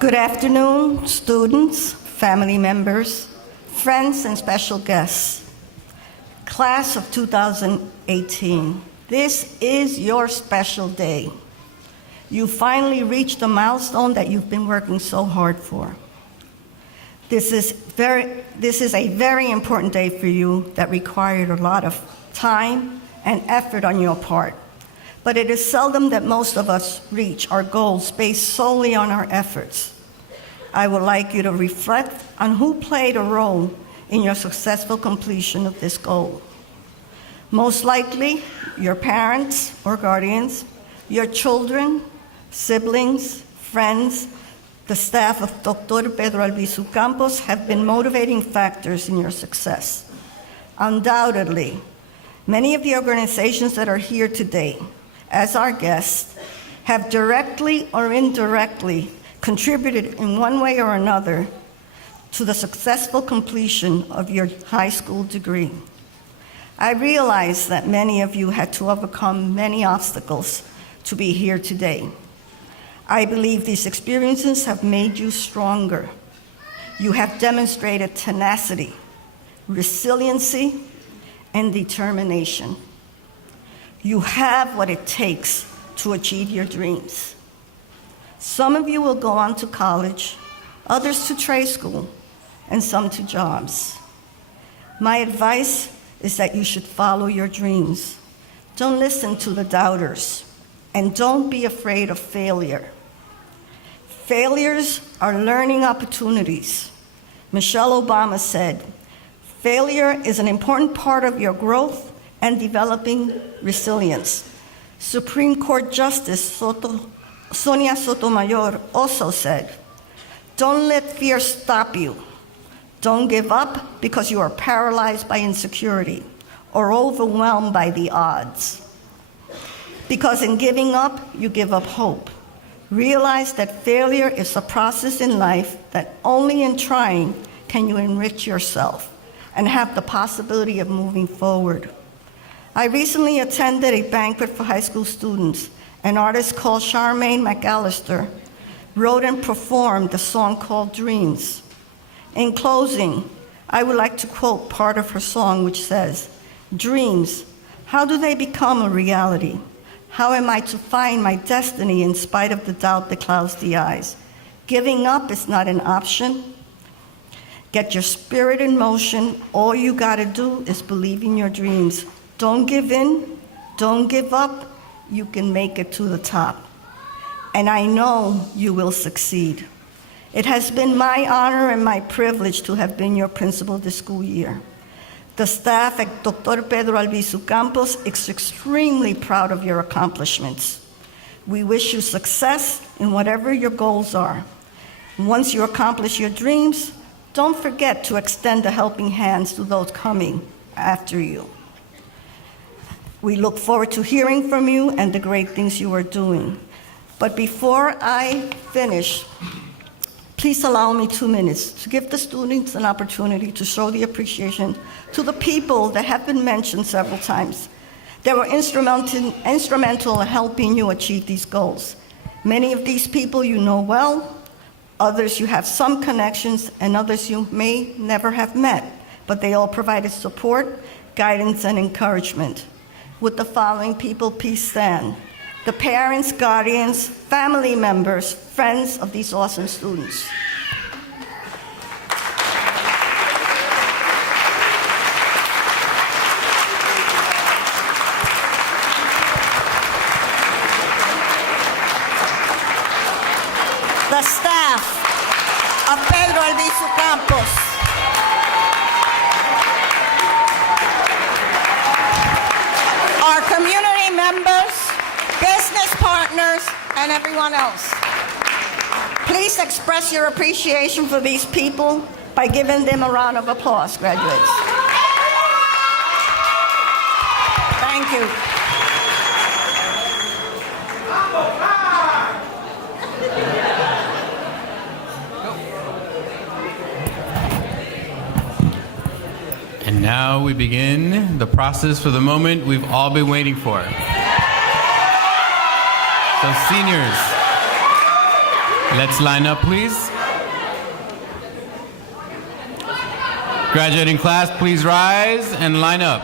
Good afternoon, students, family members, friends, and special guests. Class of 2018, this is your special day. You finally reached the milestone that you've been working so hard for. This is a very important day for you that required a lot of time and effort on your part. But it is seldom that most of us reach our goals based solely on our efforts. I would like you to reflect on who played a role in your successful completion of this goal. Most likely, your parents or guardians, your children, siblings, friends, the staff of Dr. Pedro Albizu Campos have been motivating factors in your success. Undoubtedly, many of the organizations that are here today as our guests have directly or indirectly contributed in one way or another to the successful completion of your high school degree. I realize that many of you had to overcome many obstacles to be here today. I believe these experiences have made you stronger. You have demonstrated tenacity, resiliency, and determination. You have what it takes to achieve your dreams. Some of you will go on to college, others to trade school, and some to jobs. My advice is that you should follow your dreams. Don't listen to the doubters, and don't be afraid of failure. Failures are learning opportunities. Michelle Obama said, "Failure is an important part of your growth and developing resilience." Supreme Court Justice Sonia Sotomayor also said, "Don't let fear stop you. Don't give up because you are paralyzed by insecurity or overwhelmed by the odds. Because in giving up, you give up hope. Realize that failure is a process in life that only in trying can you enrich yourself and have the possibility of moving forward." I recently attended a banquet for high school students. An artist called Charmaine McAllister wrote and performed a song called Dreams. In closing, I would like to quote part of her song, which says, "Dreams, how do they become a reality? How am I to find my destiny in spite of the doubt that clouds the eyes? Giving up is not an option. Get your spirit in motion. All you gotta do is believe in your dreams. Don't give in, don't give up. You can make it to the top. And I know you will succeed." It has been my honor and my privilege to have been your principal this school year. The staff at Dr. Pedro Albizu Campos is extremely proud of your accomplishments. We wish you success in whatever your goals are. Once you accomplish your dreams, don't forget to extend a helping hand to those coming after you. We look forward to hearing from you and the great things you are doing. But before I finish, please allow me 2 minutes to give the students an opportunity to show the appreciation to the people that have been mentioned several times. They were instrumental in helping you achieve these goals. Many of these people you know well, others you have some connections, and others you may never have met, but they all provided support, guidance, and encouragement. Would the following people please stand? The parents, guardians, family members, friends of these awesome students. The staff of Pedro Albizu Campos. Our community members, business partners, and everyone else. Please express your appreciation for these people by giving them a round of applause, graduates. Thank you. And now we begin the process for the moment we've all been waiting for. So seniors, let's line up, please. Graduating class, please rise and line up.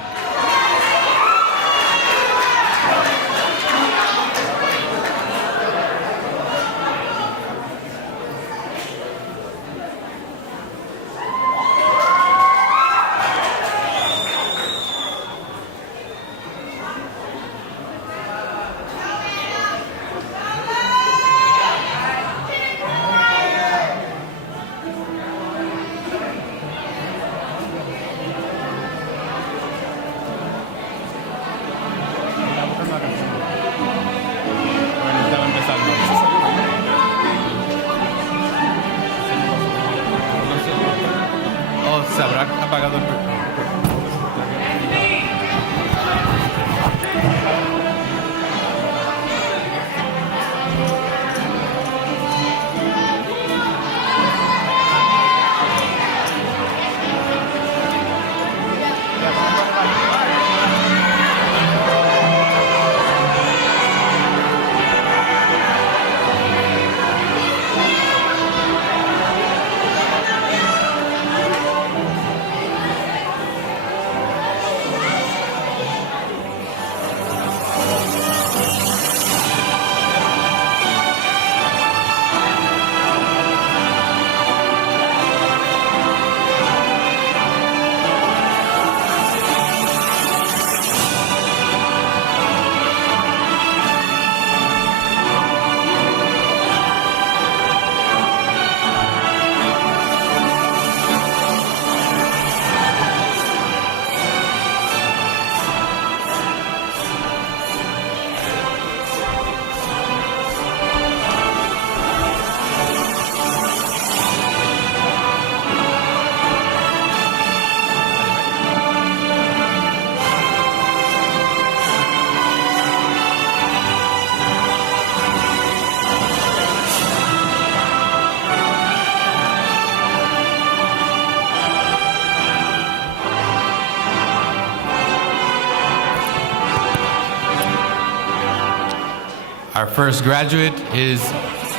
Our first graduate is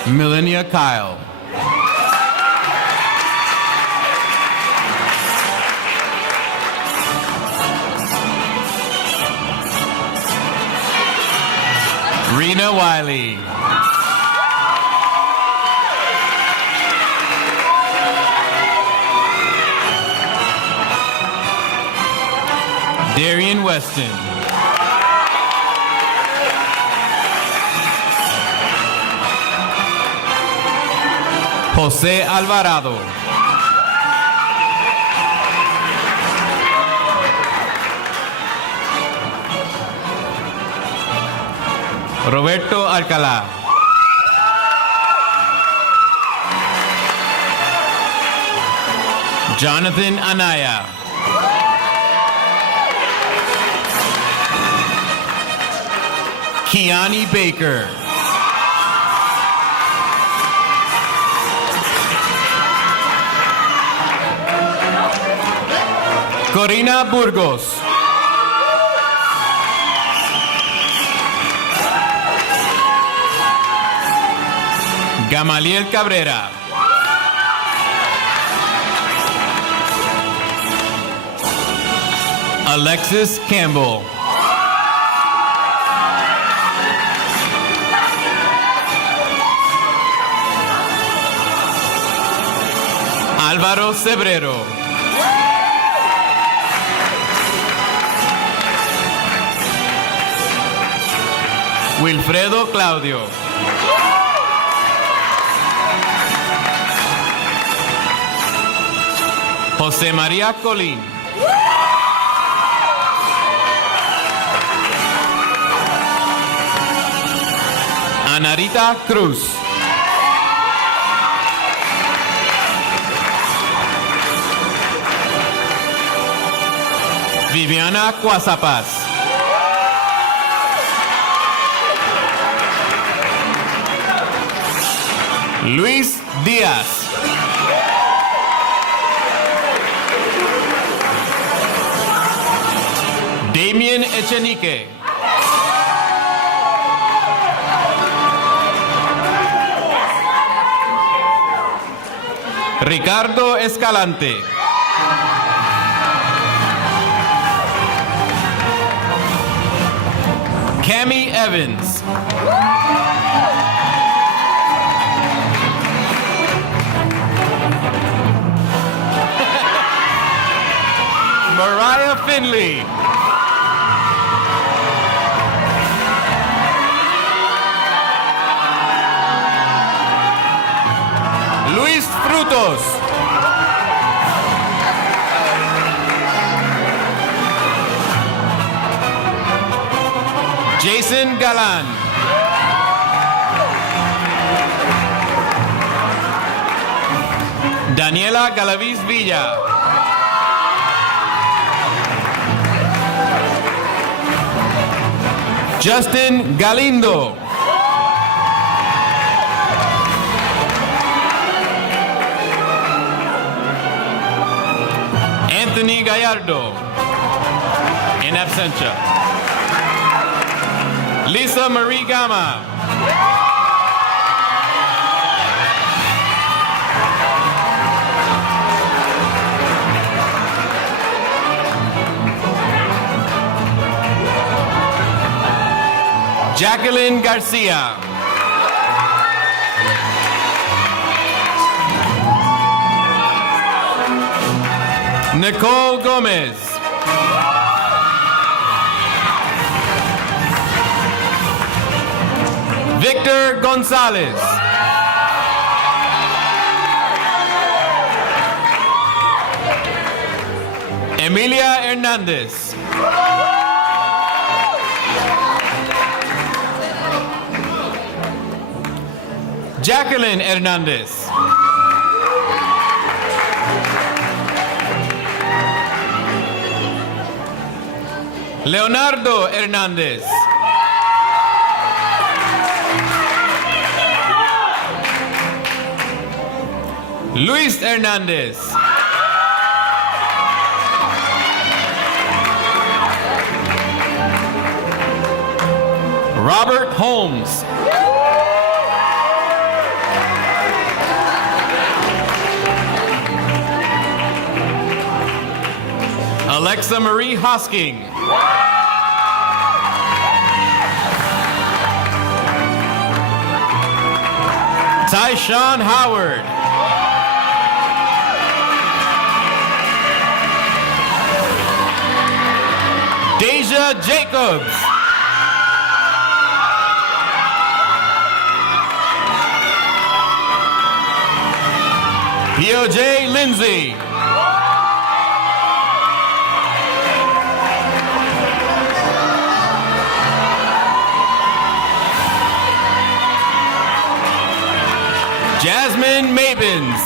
Millennia Kyle. Rena Wiley. Darian Weston. Jose Alvarado. Roberto Alcalá. Jonathan Anaya. Kiani Baker. Corina Burgos. Gamaliel Cabrera. Alexis Campbell. Álvaro Cebrero. Wilfredo Claudio. José María Colín. Anarita Cruz. Viviana Cuazapas. Luis Díaz. Damien Echenique. Ricardo Escalante. Cami Evans. Mariah Finley. Luis Frutos. Jason Galan. Daniela Galaviz Villa. Justin Galindo. Anthony Gallardo. In absentia. Lisa Marie Gama. Jacqueline Garcia. Nicole Gomez. Victor Gonzalez. Emilia Hernandez. Jacqueline Hernandez. Leonardo Hernandez. Luis Hernandez. Robert Holmes. Alexa Marie Hosking. Tyshawn Howard. Deja Jacobs. POJ Lindsay. Jasmine Mabins.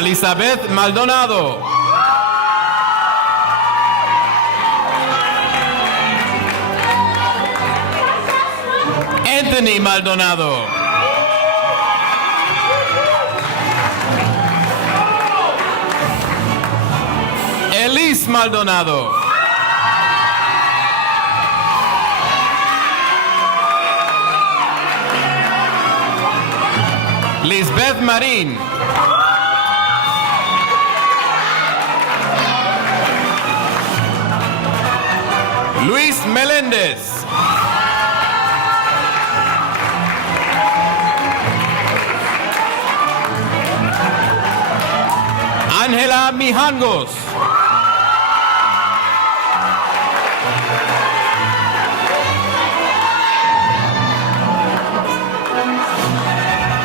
Elizabeth Maldonado. Anthony Maldonado. Elise Maldonado. Lisbeth Marín. Luis Meléndez. Ángela Mijangos.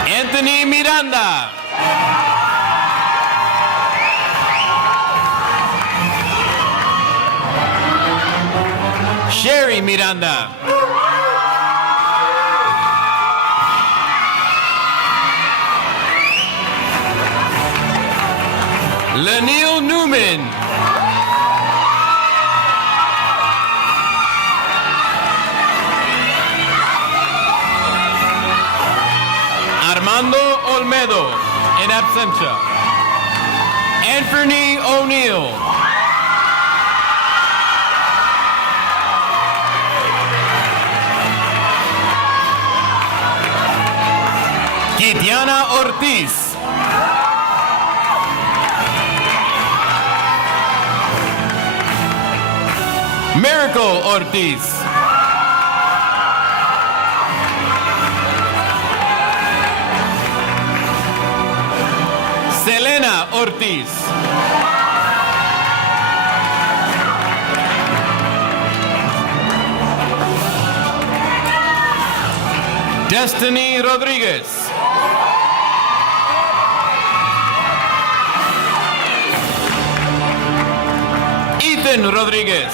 Anthony Miranda. Sherry Miranda. Lenil Newman. Armando Olmedo, in absentia. Anthony O'Neill. Kitiana Ortiz. Miracle Ortiz. Selena Ortiz. Destiny Rodriguez. Ethan Rodriguez.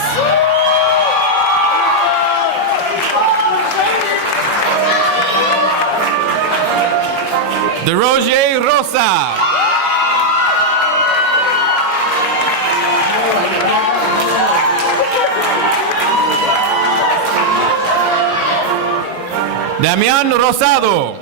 DeRoger Rosa. Damián Rosado.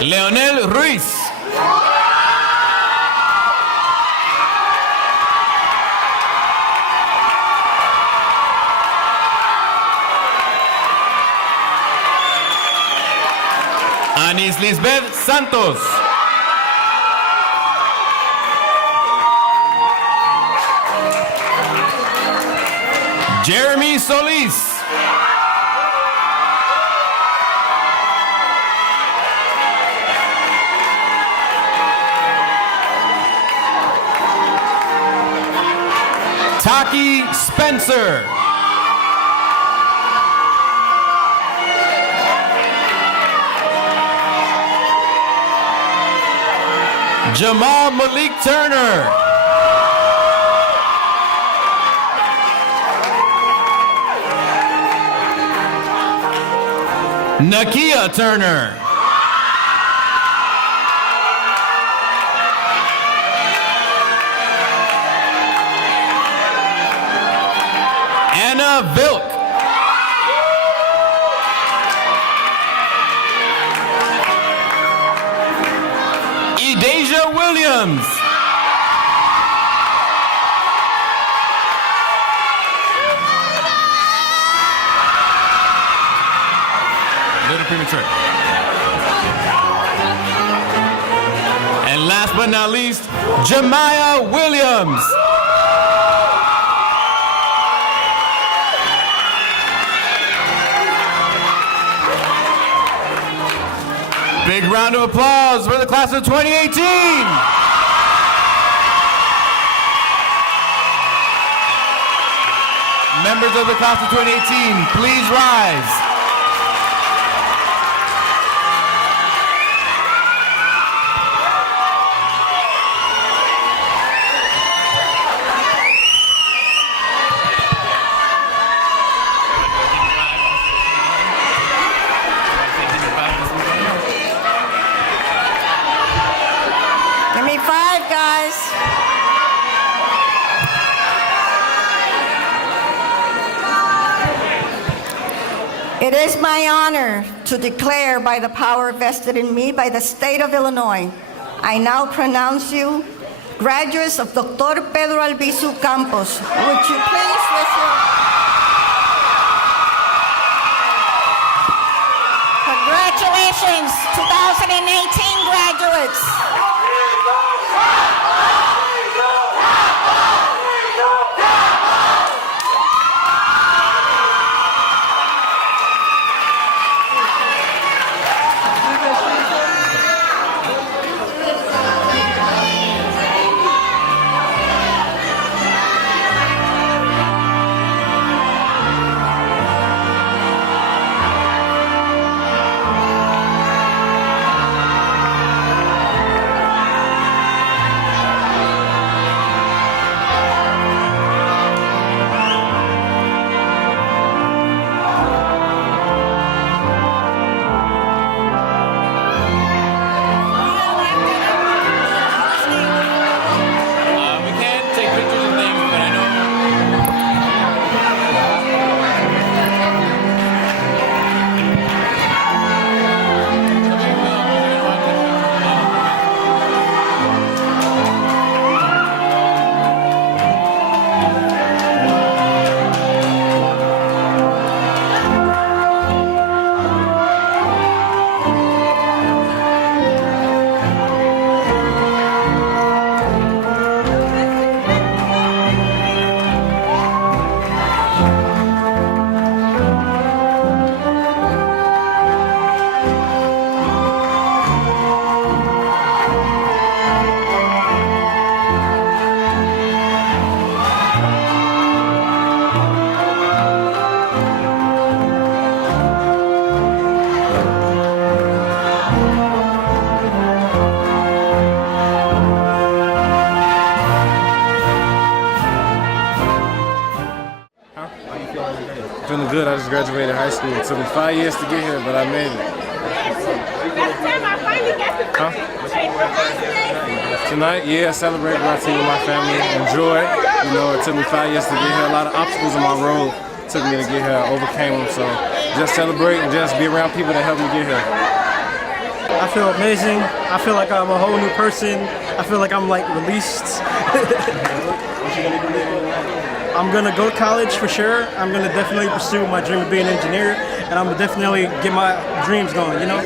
Leonel Ruiz. Anis Lisbeth Santos. Jeremy Solis. Taki Spencer. Jamal Malik Turner. Nakia Turner. Anna Vilk. Edasia Williams. A little premature. And last but not least, Jemiah Williams. Big round of applause for the class of 2018. Members of the class of 2018, please rise. Give me 5, guys. It is my honor to declare by the power vested in me by the state of Illinois, I now pronounce you graduates of Dr. Pedro Albizu Campos. Would you please listen? Congratulations, 2018 graduates. Feeling good. I just graduated high school. It took me 5 years to get here, but I made it. Huh? Tonight, yeah, celebrate my team with my family. Enjoy. You know, it took me 5 years to get here. A lot of obstacles on my road took me to get here. I overcame them. So just celebrate and just be around people that helped me get here. I feel amazing. I feel like I'm a whole new person. I feel like I'm like released. I'm gonna go to college for sure. I'm gonna definitely pursue my dream of being an engineer, and I'm gonna definitely get my dreams going, you know?